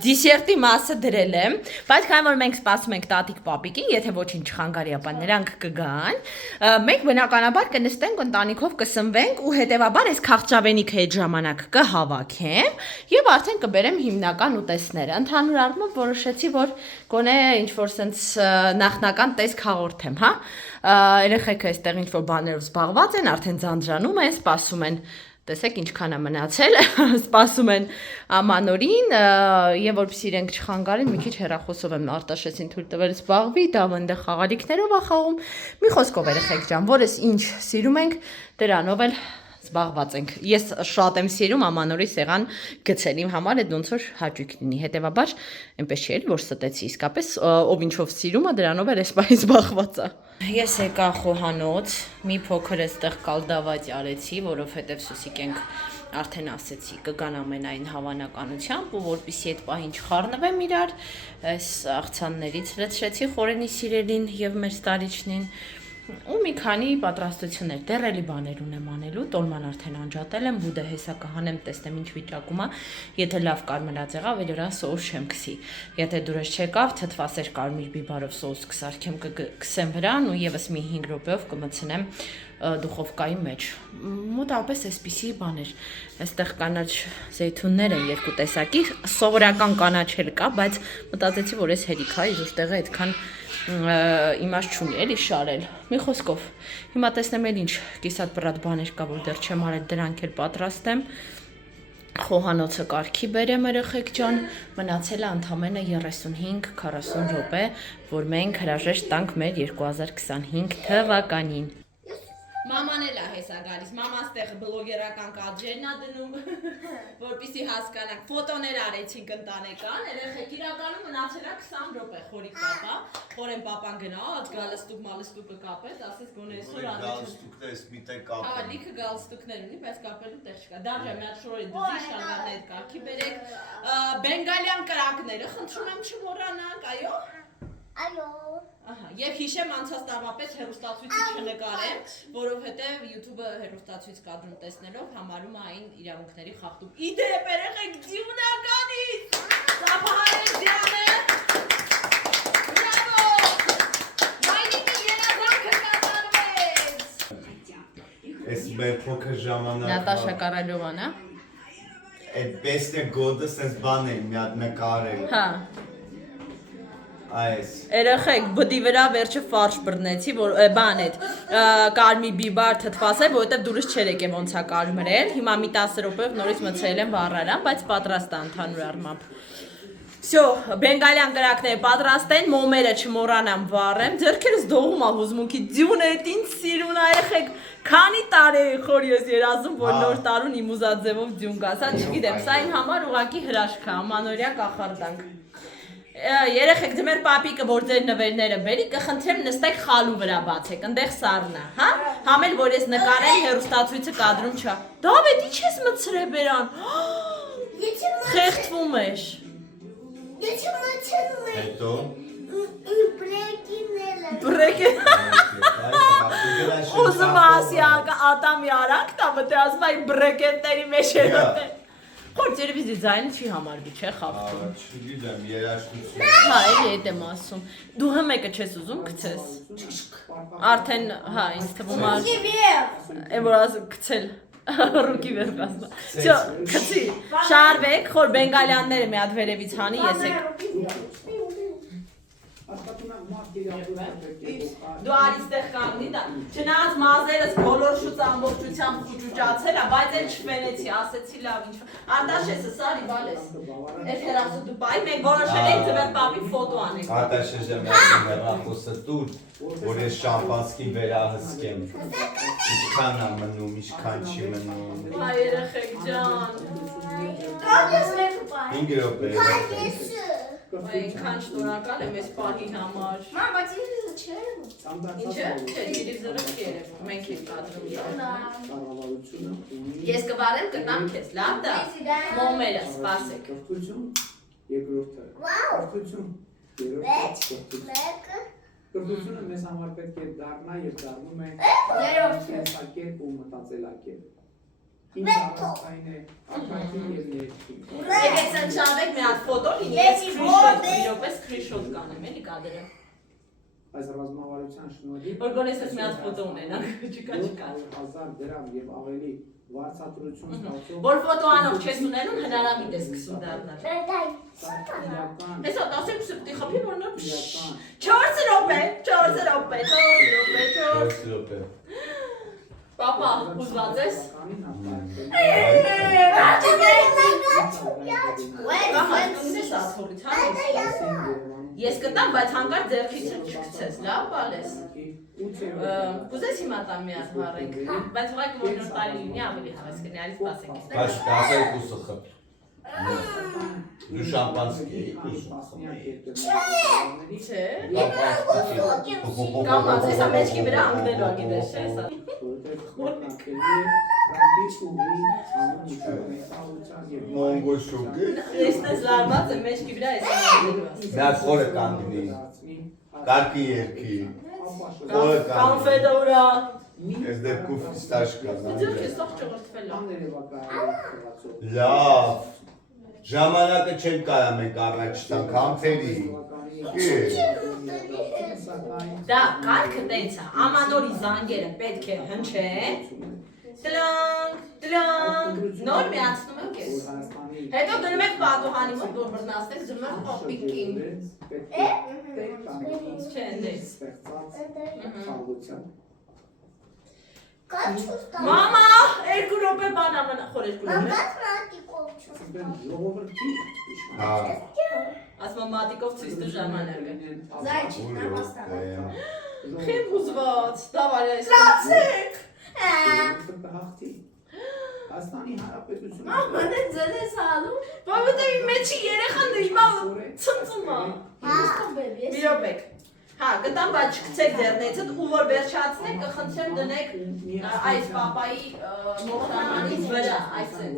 դիսերտի մասը դրել եմ, բայց քանի որ մենք սպասում ենք տատիկ պապիկին, եթե ոչինչ չխանգարի, ապա նրանք կգան, մենք բնականաբար կնստենք ընտանիքով կսնվենք ու հետևաբար այս քաղճավենիքը այդ ժամանակ կհավաքեմ եւ արդեն կբերեմ հիմնական ուտեստները։ Ընդհանուր առմամբ որոշեցի, որ գոնե ինչ որ sense նախնական տեսք հաղորդեմ, հա։ Երեխեքը այստեղ ինչ որ բաներով զբաղված են, արդեն ձանձրանում են, սպասում են տեսեք ինչքան է մնացել, սպասում են ամանորին եւ որպեսզի իրենք չխանգարեն, մի քիչ հեռախոսով եմ Արտաշեսին թույլ տվել զբաղվի, դա այնտեղ խաղալիքներով է խաղում։ Մի խոսքով երեխեք ջան, որս ինչ սիրում ենք, դրանով էլ զբաղված ենք։ Ես շատ եմ սիրում ամանորի սեղան գցել իմ համար, այդ ոնց որ հաճույք լինի։ Հետևաբար այնպես չի էլի որ ստեցի իսկապես ով ինչով սիրում է, դրանով էլ էս բանի զբաղված է։ Ես եկա խոհանոց, մի փոքր էստեղ կալդավաճ արեցի, որովհետև Սուսիկենք արդեն ասեցի կգան ամենայն հավանականությամբ ու որպեսզի այդ պահին չխառնվեմ իրար, այս աղցաններից լցրեցի խորենի սիրելին եւ մեր ստարիչնին ու մի քանի պատրաստություններ, դեռ էլի բաներ ունեմ անելու, տոլման արդեն անջատել եմ, բուդը հեսա կհանեմ, տեսնեմ ինչ վիճակում է, եթե լավ կարմրած եղավ, էլ վրան սոուս չեմ քսի, եթե դուրս չեկավ, թթվասեր կարմիր բիբարով սոուս կսարքեմ, կքսեմ վրան ու եւս մի 5 րոպեով կմցնեմ դուխովկայի մեջ։ Մոտավորապես այսպիսի բաներ։ Այստեղ կանաչ զեյթուններ են երկու տեսակի, սովորական կանաչ էլ կա, բայց մտածեցի, որ այս հերիք է, իզուր այդքան իմաստ չունի էլի շարել։ Մի խոսքով, հիմա տեսնեմ էլ ինչ կիսատ բռատ բաներ կա, որ դեռ չեմ արել, դրանք էլ պատրաստեմ։ Խոհանոցը կարգի բերեմ երեխեք ջան, մնացել է ընդամենը 35-40 րոպե, որ մենք հրաժեշտ տանք մեր 2025 թվականին։ Մաման էլ է հեսա գալիս, մաման ստեղ բլոգերական կադրերն է դնում, որպեսզի հասկանանք, ֆոտոներ արեցինք ընտանեկան, երեխեք իրականում մնացել է 20 րոպե խորիկ պապա, խորեն պապան գնաց, գալստուկ մալստուկը կապեց, ասես գոնե այսօր Գալստուկն էս մի տեղ կապել։ Հա, լիքը գալստուկներ ունի, բայց կապելու տեղ չկա։ Դարժա մի հատ շորի դզի շալվարներ կարգի բերեք, բենգալյան կրակները, խնդրում եմ չմոռանանք, այո։ Այո։ Ահա, եւ հիշեմ անցած տարվա պես հերոստացույցը չնկարեմ, որովհետեւ YouTube-ը հերոստացույց կադրում տեսնելով համարում է այն իրավունքների խախտում։ Իդեպ երեխեք ձյունականից։ Սափահարել Դիանը։ Բրավո։ Մայրիկի երազանքը կատարվեց։ Էս մեր փոքր ժամանակ։ Նատաշա Կարալյովան, հա։ Այդ պեսնե գոդը sense բան է, մի հատ նկարել։ Հա։ Այս Երեխեք, բդի վրա վերջը ֆարշ բռնեցի, որ բան այդ կարմի բիբար թթվասել, որովհետև դուրս չեր եկել ոնց է կարմրել։ Հիմա մի 10 րոպեով նորից մցրել եմ վառարան, բայց պատրաստ է ընդհանուր առմամբ։ Всё, բենգալյան կրակները պատրաստ են, մոմերը չմոռանամ վառեմ։ Ձեռքերս դողում է հուզմունքի ձյունը այդ ինձ սիրուն է երեխեք։ Քանի տարի խոր ես երազում, որ նոր տարուն իմ ուզած ձևով ձյուն կա։ Սա չգիտեմ, սա իմ համար ուղղակի հրաշք է, ամանորյա կախարդանք։ Երեխեք ձմեր պապիկը որ ձեր նվերները բերի, կխնդրեմ նստեք խալու վրա բացեք, ընդեղ սառնա, հա? Համել որ ես նկարեմ հերոստացույցը կադրում չա։ Դավեթ, ի՞նչ ես մցրե բերան։ Խեղդվում էր։ Ես մցնում եմ։ հետո Բրեկին։ Ուզում ասի ատամի արանք տա, մտե ասում այն բրեկետների մեջ էր մտե։ Խոր ձերևի դիզայնը չի համարվի, չէ, խախտում։ Չգիտեմ, երաժշտություն։ Հա, էլի այդ եմ ասում։ Դու հմեկը չես ուզում գցես։ Արդեն, հա, ինձ թվում է։ Եմ որ ասում գցել։ Ռուկի վեր կասնա։ Всё, գցի։ Շարվեք, խոր բենգալյանները մի հատ վերևից հանի, եսեք։ Դու արիստեղ կանգնի դա, չնայած մազերս բոլոր շուտ ամբողջությամբ խուճուճացել է, բայց էլ չվենեցի, ասեցի լավ ինչ։ Արտաշեսը սարի բալես, էդ հերասու դու պայի, մենք որոշել ենք ձվեր պապի ֆոտո անենք։ Արտաշեսը մի հեռախոսը տուր, որ ես շամպանսկին վերահսկեմ։ Ինչքան է մնում, ինչքան չի մնում։ Այ երեխեք ջան։ 5 րոպե։ Այնքան շնորհակալ եմ այս պահի համար։ Մամա, դիլիզը չէ։ Ինչ է? Չէ, դիլիզորը չի երևում, մենք ենք կադրում իրար։ Ես կվարեմ կտամ քեզ, լավ դա։ Մոմերը, սպասեք։ Երկրորդը։ Վաու։ Կրթություն։ Մեկը։ Կրթությունը մեզ համար պետք է դառնա եւ դառնում է Երրորդը։ տեսակերպ ու մտածելակերպ։ Ինչ առանցքային է ակնհայտ եւ ներքին։ Եկեք ցանցավեք մի հատ ֆոտո լինի, ես սկրինշոտ կանեմ, էլի կադրեմ։ Այս ռազմավարության շնորհիվ Որ գոնես ես մի հատ ֆոտո ունենանք, չկա։ 1000 դրամ եւ ավելի վարձատրություն ստացող Որ ֆոտոանով չես ունենում, հնարամիտ ես սկսում դառնալ։ Վերդայ։ իրական Հեսա 10 սպտի խփի որ նոր իրական 4 րոպե, 4 րոպե, 4 րոպե։ Պապա, ուզված ես։ Ես կտամ, բայց հանկարծ ձեռքից չգցես, լավ բալես։ Կուզես հիմա տամ մի հատ վառենք, բայց ուղղակի որ նոր տարի լինի ավելի հավես կնի, այլ սպասենք։ Բայց 12-ը խփ։ Դու շամպանսկի Չէ։ Կամած, հեսա մեջքի վրա անգնելու ագիդես, չէ հեսա։ Մոնգո շուկը։ Եսնես լարված է մեջքի վրա հեսա անգնելու ասի։ Նա խորը կանգնի։ Կարգի երկի։ Խորը կանգնի։ Կոնֆետը ուրա։ Ես դեպքում ֆիստաշ կա։ Ձեր քեզ սաղ ճողրտվել է։ Լավ։ Ժամանակը չեն կարա մենք առաջ տանք համթերի։ Դա կարգը տենց է, ամանորի զանգերը պետք է հնչեն։ Տրանք, տրանք, նոր միացնում եմ քեզ։ Հետո գնում եք պատուհանի մոտ, որ բռնացնեք, ձնում եք պոպիկին։ Մամա, 2 րոպե բան ամենա խոր 2 րոպե։ Հա։ Ասում մատիկով ցույց տու ժամանակը։ Զայչիկ նամաստան։ Խիմ ուզված, դավարես։ Լացեք։ Հայաստանի Հանրապետությունը Մամա, դե ձեր ես հալու։ Բայց դե մեջի երեխան դե հիմա ցնծում է։ Մի րոպե։ Հա, գտամ, բայց չգցեք ձեռնեցդ ու որ վերջացնեք, կխնդրեմ դնեք այս պապայի մոխրամանից վրա, այսպես։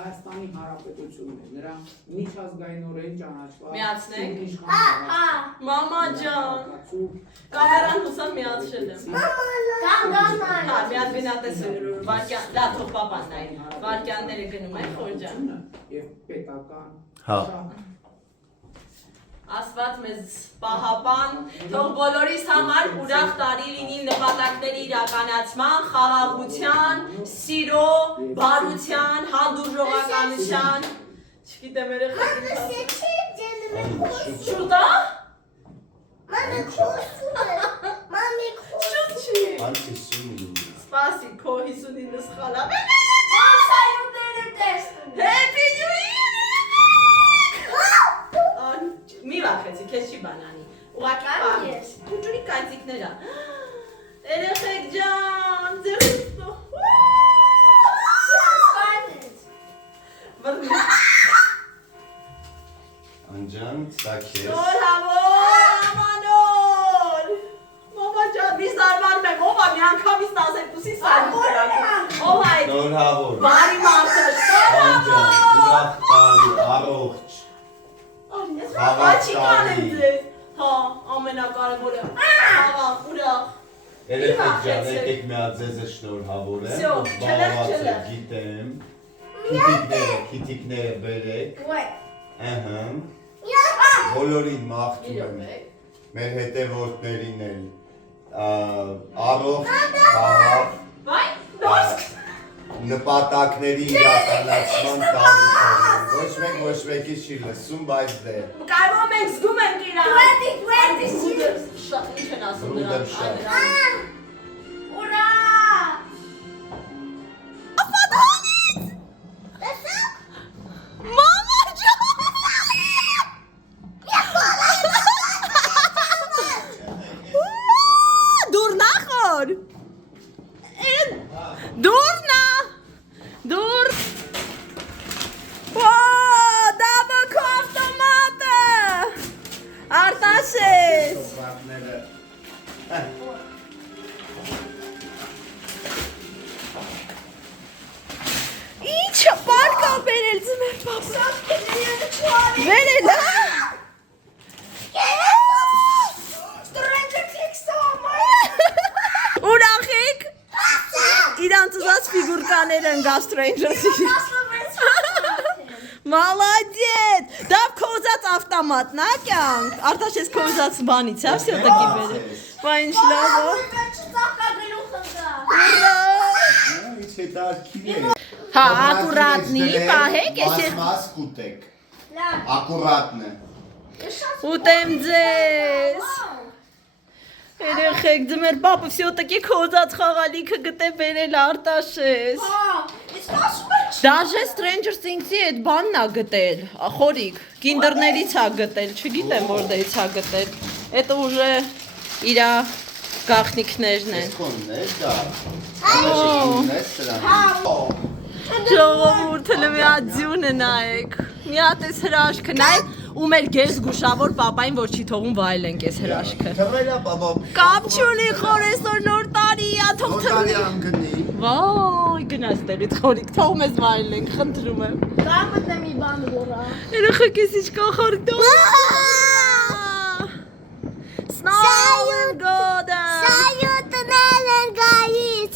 Հայաստանի Հանրապետությունն է, նրա միջազգայինորեն ճանաչված Միացնենք։ Հա, Մամա ջան։ Կամերան հուսամ միացրել եմ։ Հա, մի հատ գնատես վարկյան, դա թող պապան նայ։ Վարկյանները գնում են խորջան։ եւ պետական Հա։ Ասված մեզ պահապան, թող բոլորիս համար ուրախ տարի լինի նպատակների իրականացման, խաղաղության, սիրո, բարության, հանդուրժողականության, չգիտեմ երեխաներին շուտա։ Շուտ չի։ Սպասի, քո 59 սխալա։ Happy New Year! Մի վախեցի, քեզ չի բանանի։ Ուղղակի պահես։ Ուջուրի կայծիկները։ Երեխեք ջան, ձերքից տո։ Անջան, ցակես։ Նորհավոր, ամանոր։ Մամա ջան, մի զարմանում եմ, ով է մի անգամից 12-ի սարմորը։ Ով է։ Նորհավոր։ Բարի մարդը, Անջան, ուրախ տարի, առողջ։ Խաղաչի կանեմ ձեզ, հա, ամենակարևորը, խաղաղ, ուրախ, Երեխեք ջան, եկեք մի հատ ձեզ շնորհավոր եմ, Всё, զբաղված չլը։ եք, գիտեմ, քիթիկները բերեք, ըհը, բոլորին մաղթում եմ, մեր հետևորդներին էլ, առողջ, խաղաղ, վայ, նոսկ, նպատակների իրականացման տարիքով, ոչ մեկի չի լսում, բայց դե, կարևոր մենք զգում ենք իրան, ինչ են ասում Ռուդեր շատ։ նրան, Ուրա! մամա ջան, դուր նախոր, Դուրնա։ Դուր։ Ո՜, դա բակո ավտոմատը։ Արտաշես։ Ինչ պարկա բերել ձմեր պապա։ Բերել, հա։ Ուրախ եք։ Իրանց ուզած ֆիգուրկաներ են գա Stranger-ի։ Մալադետ։ Դա քո ուզած ավտոմատն է կյանք։ Արտաշես քո ուզած բանից, հա, всё таки բերել։ Բա ինչ լավ է։ Ինչ է դա քիլի։ Հա, ակուրատնի, պահեք, ես Մաս կուտեք։ Ակուրատնը։ ուտեմ ձեզ։ Երեխեք, ձմեր պապը всё-таки քո ուզած խաղալիքը գտե բերել Արտաշես։ Դաժե Stranger Things-ի այդ բանն է գտել, խորիկ, կինդերներից է գտել, չգիտեմ որտեղից է գտել։ Էդ ուժը իրա գաղտնիքներն են։ Կոններ դա։ Աշակերտներն սրան։ Ժողովուրդը մի հատ ձյունը նայեք։ Մի հատ էս հրաշքը նայեք ու մեր գեզ գուշավոր պապային որ չի թողում վայելենք էս հրաշքը։ Թվելա բաբա։ Կապ չունի խորեսօր նոր տարի է թող Նորտարի թվի։ անգնի։ Վայ գնաց դերից խորիկ թող մեզ վայելենք խնդրում եմ։ Կամ մտնեմ մի բան որա։ Երեխեք էս ինչ կախարդո։ Սնոու գոդա։ Սայուտնել են գայից։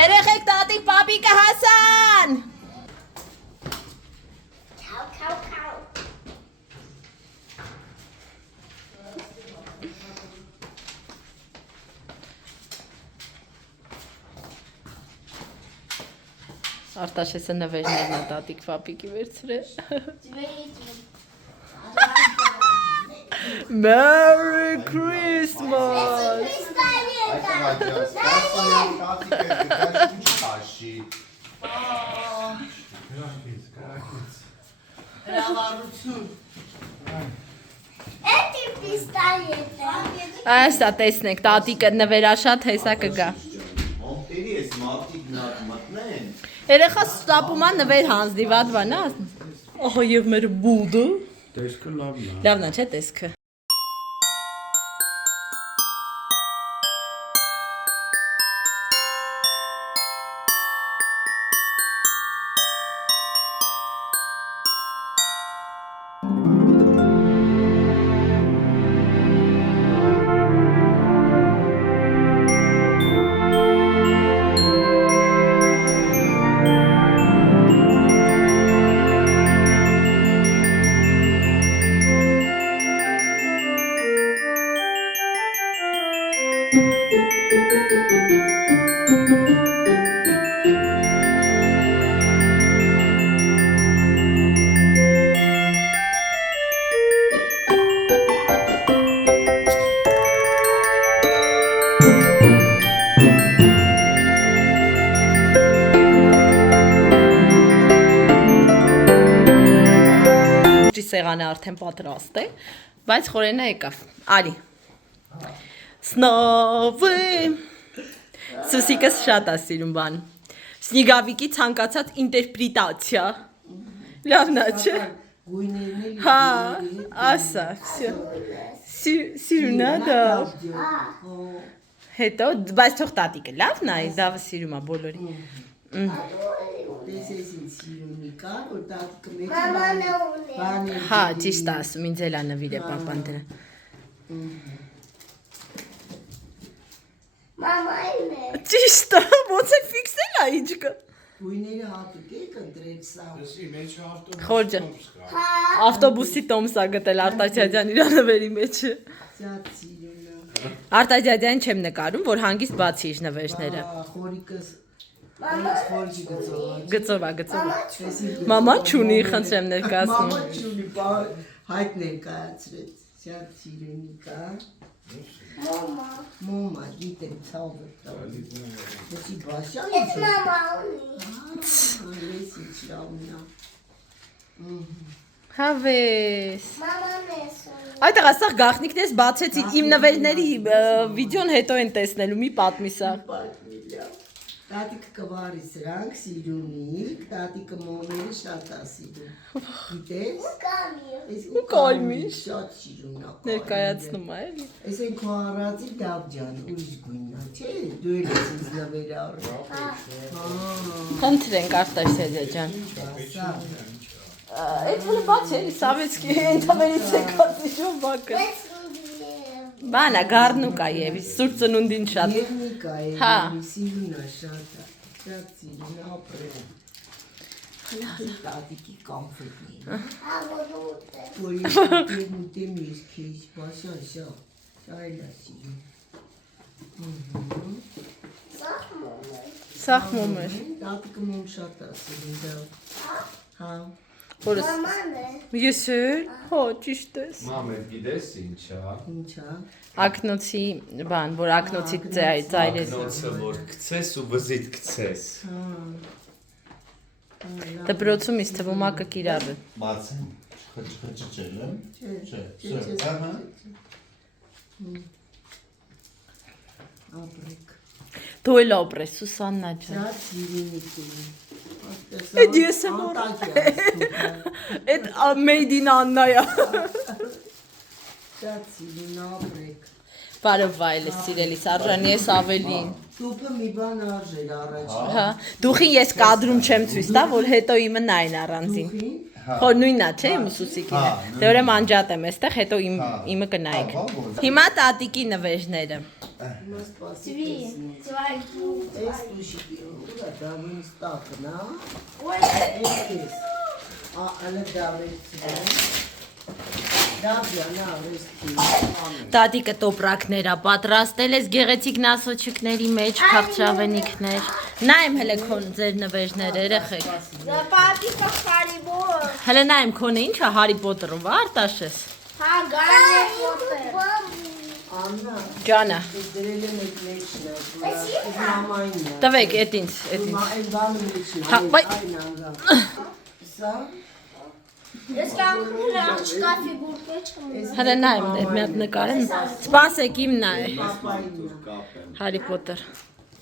Երեխեք տատիկ պապիկը հասան։ Քաու։ Արտաշեսը նվերներն է տատիկ պապիկի վերցրել։ Merry Christmas։ Էդի պիստալետը։ Այսա տեսնեք, տատիկը նվերաշատ հեսա կգա։ Ոնտերի էս մատիկ մտնեն։ Երեխա ստապումա նվեր հանձնի վադվանա։ Ահա եւ մեր բուդը։ Տեսքը լավն է։ Լավն է, չէ՞ տեսքը։ Սեղանը արդեն պատրաստ է, բայց խորենը եկավ։ Արի։ Սնովը։ Սուսիկս շատ է սիրում բան։ Սնիգավիկի ցանկացած ինտերպրետացիա։ Լավն է, չէ՞։ Հա, ասա, всё։ Սիրուն է դա։ Հետո, բայց թող տատիկը լավն է, դա սիրում է բոլորին։ Հա, ճիշտ է ասում, ինձ էլ է նվիրել պապան դրա։ Մամային է։ Ճիշտ է, Գույները հատուկ եք ընտրել սա։ Խորջը։ Ավտոբուսի տոմսա գտել Արտաշյադյան իր նվերի մեջը։ Շատ սիրուն է։ Արտաշյադյան չեմ նկարում, որ հանգիստ բացի իր նվերները։ Խորիկս խորքի Գծովա։ Մամա չունի, խնդրեմ ներկայացնում։ Մամա չունի, հայտ ներկայացրեց։ Շատ սիրունի կա։ Մամա, գիտեմ ցավը տալի։ Դի բաշա It's mama only. Ես ինչ լավնա։ Հավես։ Mama Nessun. Այդտեղ ասա գախնիկներս բացեցի իմ նվերների վիդեոն հետո են տեսնելու, մի պատմի սա։ Տատիկը կվարի սրանք սիրունիկ, տատիկը մոմերը շատ է սիրում։ Գիտես։ Come Կոլմիշ։ Շատ սիրուն է։ Ներկայացնում է էլի։ Այս են քո առածի դավջան, ուրիշ գույնն է, չէ՞։ Դու էլ ես ինձ նվեր առա։ Խնդրենք Արտաշյադյա ջան։ Ասա։ Այդ հələ բաց էլի Սավեցկի ընդամերից եկած իջով բակը։ Բանա գառնուկ է եւ սուրճ ծնունդին շատ։ Երնիկա է, Հա։ սիրուն է շատ է։ Շատ սիրուն է ապրել։ Տատիկի կամֆորտն է։ Որի դեմ ես քեզ բաշա շա։ Շայլա սիրուն։ Սախմում էր։ Տատիկը մոմ շատ է սիրուն դա։ Հա։ Որս ես էլ, հա, ճիշտ ես։ Մամեդ գիտես ինչա։ Ինչա։ Ակնոցի բան, որ ակնոցի ծայրեր։ Ակնոցը որ գցես ու վզիտ գցես։ Դպրոցում ինձ թվում ակը կիրավը։ Մացեն խճճել եմ։ Չէ։ Ահա։ Ապրեք։ Դու էլ ապրես, Սուսաննա ջան։ Շատ սիրունի է։ Էդ ես եմ Այդ made in Anna-յա։ Շատ սիրուն ապրեք։ Բարով վայելես սիրելիս, արժանի ես ավելին։ Տուփը մի բան արժել առաջ։ Հա, դուխին ես կադրում չեմ ցույց տա, որ հետո իմը նայն առանձին։ Խոր նույնն է, չէ՞, իմ Սուսիկինը։ Դե ուրեմն անջատ եմ այստեղ, հետո իմը կնայեք։ Հիմա տատիկի նվերները։ Այս դուշիկի ուրա դավին ստակնա։ Այս։ Ալը դավեցի։ Դավյանա արեստի։ Տատիկը տոպրակներ է պատրաստել ես գեղեցիկ նասոչիկների մեջ, քաղցրավենիքներ։ Նայեմ հələ քոն ձեր նվերները, երեխեք։ Patika Haribor. Հələ նայեմ քոնը ինչ է Հարի Պոտերով, Արտաշես։ Ha, Harry Potter. Աննա, Ջանա, դրել եմ այդ մեջն է, մամային է։ տվեք այդ ինձ, Այն բանը մեջն է, Հա, բայ- այն անգա։ Սա, Ես կանգնել եմ չկա ֆիգուրկե չեմ։ հələ նայեմ այդ մի հատ նկարեմ։ Սպասեք իմն է պապային է։ Հարի Պոտեր։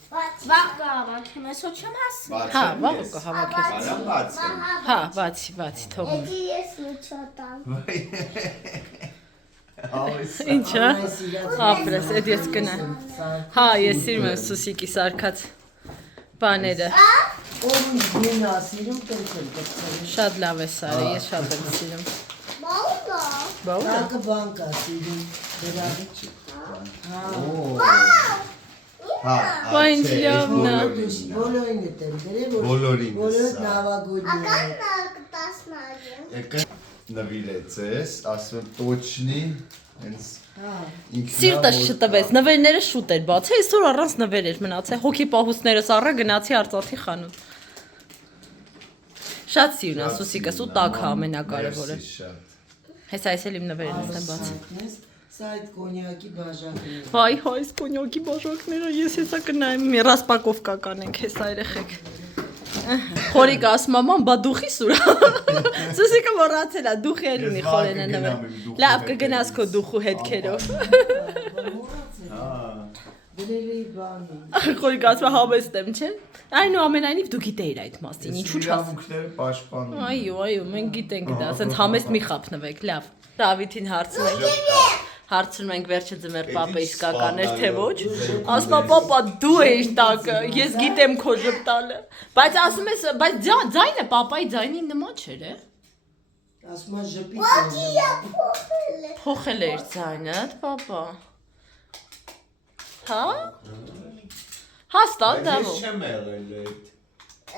Վաղ կհավաքեմ, այսօր չեմ հասցնի։ Հա, վաղը կհավաքես։ Արամ բացել։ Հա, բացի, թողում։ Էդի ես լուչոտամ։ Ինչա։ Ապրես, այդ ես կնա։ Հա, ես սիրում եմ Սուսիկի սարքած բաները։ Ով գինա սիրում կրկն կրկն։ Շատ լավ է սարը, ես շատ եմ սիրում։ Բաուլա։ Բաուլա։ Տակը բանկա սիրում, դրավի չի։ Հա, Բա ինչ լավն է։ Բոլորին է տեմ դրել, որ Բոլորին է բոլոր սա։ նավագույնները։ Կանա կտասնագը։ Եկա նվիրեց ես, ասում եմ տոչնի, հենց Սիրտս շտվեց, նվերները շուտ էր բաց, այսօր առանց նվեր էր մնացել, հոգի պահուստներս առա գնացի Արծաթի խանութ։ Շատ սիրուն է Սուսիկս ու տաքը ամենակարևորը։ Հես այս էլ իմ նվերներս են բաց։ Սա այդ կոնյակի բաժակն է։ Վայ, այս կոնյակի բաժակները ես հեսա կնայեմ, մի ռասպակովկա կանենք հեսա երեխեք։ Խորիկ ասում մաման, բա դուխի սուրա։ Սուսիկը մոռացել է, դուխի էլ ունի խորենը նվեր։ Լավ կգնաս քո դուխու հետքերով։ Դրել էի բանը։ Խորիկ ասում հավեստեմ, չէ՞։ Այնուամենայնիվ դու գիտեիր այդ մասին, ինչու՞ չաս։ Իրավունքները պաշտպանում։ Այո, մենք գիտենք դա, ասենց համեստ մի խափնվեք, լավ։ Դավիթին հարցնում ենք վերջը ձմեր պապը իսկական էր թե ոչ։ Ասում է պապա դու ես տակը, ես գիտեմ քո ժպտալը։ Բայց ասում ես, բայց ձայնը պապայի ձայնին նման չէր, է։ Ասում է ժպիտ է։ Փոխել էր ձայնը, պապա։ Հա։ Հաստատ դա։ Ես չեմ եղել այդ։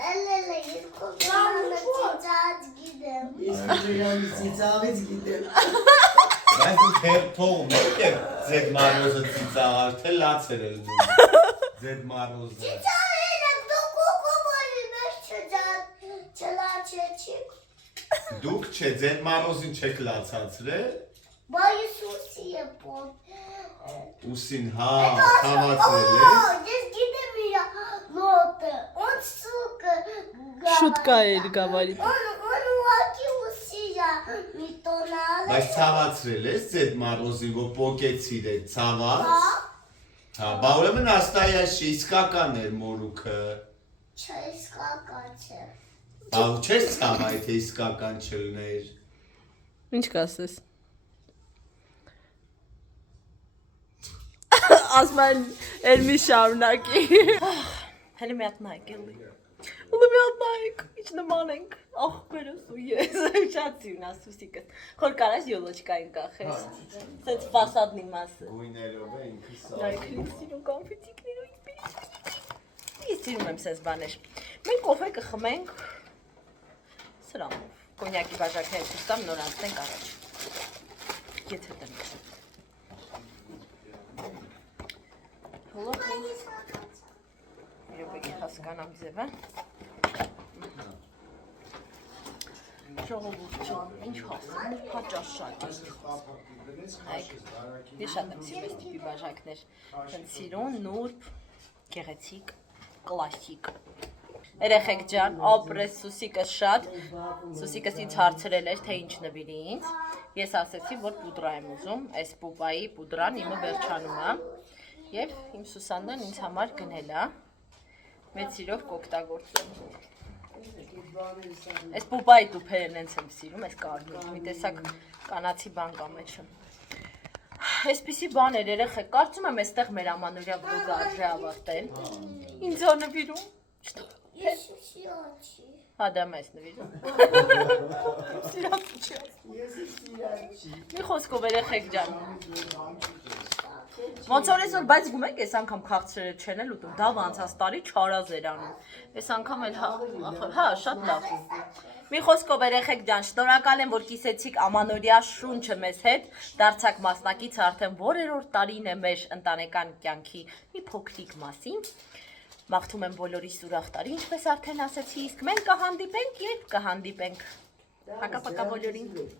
Էլելը ես կոմպիանը ծիծած գիտեմ։ Ես քրեյանի ծիծաղից գիտեմ։ Բայց դու թողում եք ձեդ մարոզը ծիծաղար, թե լացեր էլ դու ձեդ մարոզը։ Ծիծաղել եմ դու կոկոմորի մեջ չլաչեցիք։ Դուք չէ, ձեր մարոզին չեք լացացրել։ Բա ես ուսի եմ պոն։ Ուսին հա, խավացրել ես։ Ես գիտեմ իրա նոտը, on սուկը գավարի։ Շուտկա էր գավարի։ On ուակի ուսիրա միտոնալը։ Բայց ցավացրել ես ձեր մարոզին, որ պոկեցիր է, ցավաց։ Հա, բա ուրեմն աստայաշի իսկական էր մորուքը։ Չէ, իսկական չէ։ Բա ու չես ցավա, եթե իսկական չլներ։ Ինչ կասես։ Ասման էլ մի շարունակի։ Հələ մի հատ նայեք էլի։ Ուլը մի հատ նայեք, ինչ նման ենք։ Ախ, բերես ու ես, շատ սիրուն ասուսիկս։ Խոր կարաս յոլոչկային կախես։ Սենց ֆասադնի մասը։ Գույներով է ինքը սա։ Նայեք, ինչ սիրուն կոնֆետիկներով ինչպես։ Ես սիրում եմ սենց բաներ։ Մենք կոֆե կխմենք սրանով։ Կոնյակի բաժակները ցույց տամ, նոր անցնենք առաջ։ Եթե տնենք։ Հոլոքին։ Երբեք հասկանամ ձևը։ Ժողովուրդ ջան, ինչ հասան, հաճաշ շատ է։ Այք, ես շատ եմ սիրում այս տիպի բաժակներ։ Հենց սիրուն, նուրբ, գեղեցիկ, կլասիկ։ Երեխեք ջան, ապրես Սուսիկս շատ, Սուսիկս ինձ հարցրել էր, թե ինչ նվիրի ինձ։ Ես ասեցի, որ պուդրա եմ ուզում, այս պուպայի պուդրան իմը վերջանում է։ Եվ իմ Սուսաննան ինձ համար գնել է, մեծ սիրով կօգտագործում։ Այս պուպայի տուփերն են եմ սիրում, այս կարմիր, մի տեսակ կանացի բան կա մեջը։ Այսպիսի բաներ երեխեք, կարծում եմ այստեղ մեր ամանորյա վլոգը արժե ավարտել։ Ինձ ա նվիրում։ Ես ուսի աչի։ Հա դա մեզ նվիրում։ Սիրացի չի ասում։ Մի խոսքով երեխեք ջան։ Ոնց որ այսօր բայց գում եք, այս անգամ քաղցրերը չեն էլ ուտում, դա անցած տարի չարազ էր անում։ Այս անգամ էլ հա, շատ լավ։ Մի խոսքով երեխեք ջան, շնորհակալ եմ, որ կիսեցիք ամանորյա շունչը մեզ հետ, դարձաք մասնակից արդեն որերորդ տարին է մեր ընտանեկան կյանքի մի փոքրիկ մասին։ Մաղթում եմ բոլորիս ուրախ տարի, ինչպես արդեն ասեցի, իսկ մենք կհանդիպենք, երբ կհանդիպենք։ Պակա-պակա բոլորին։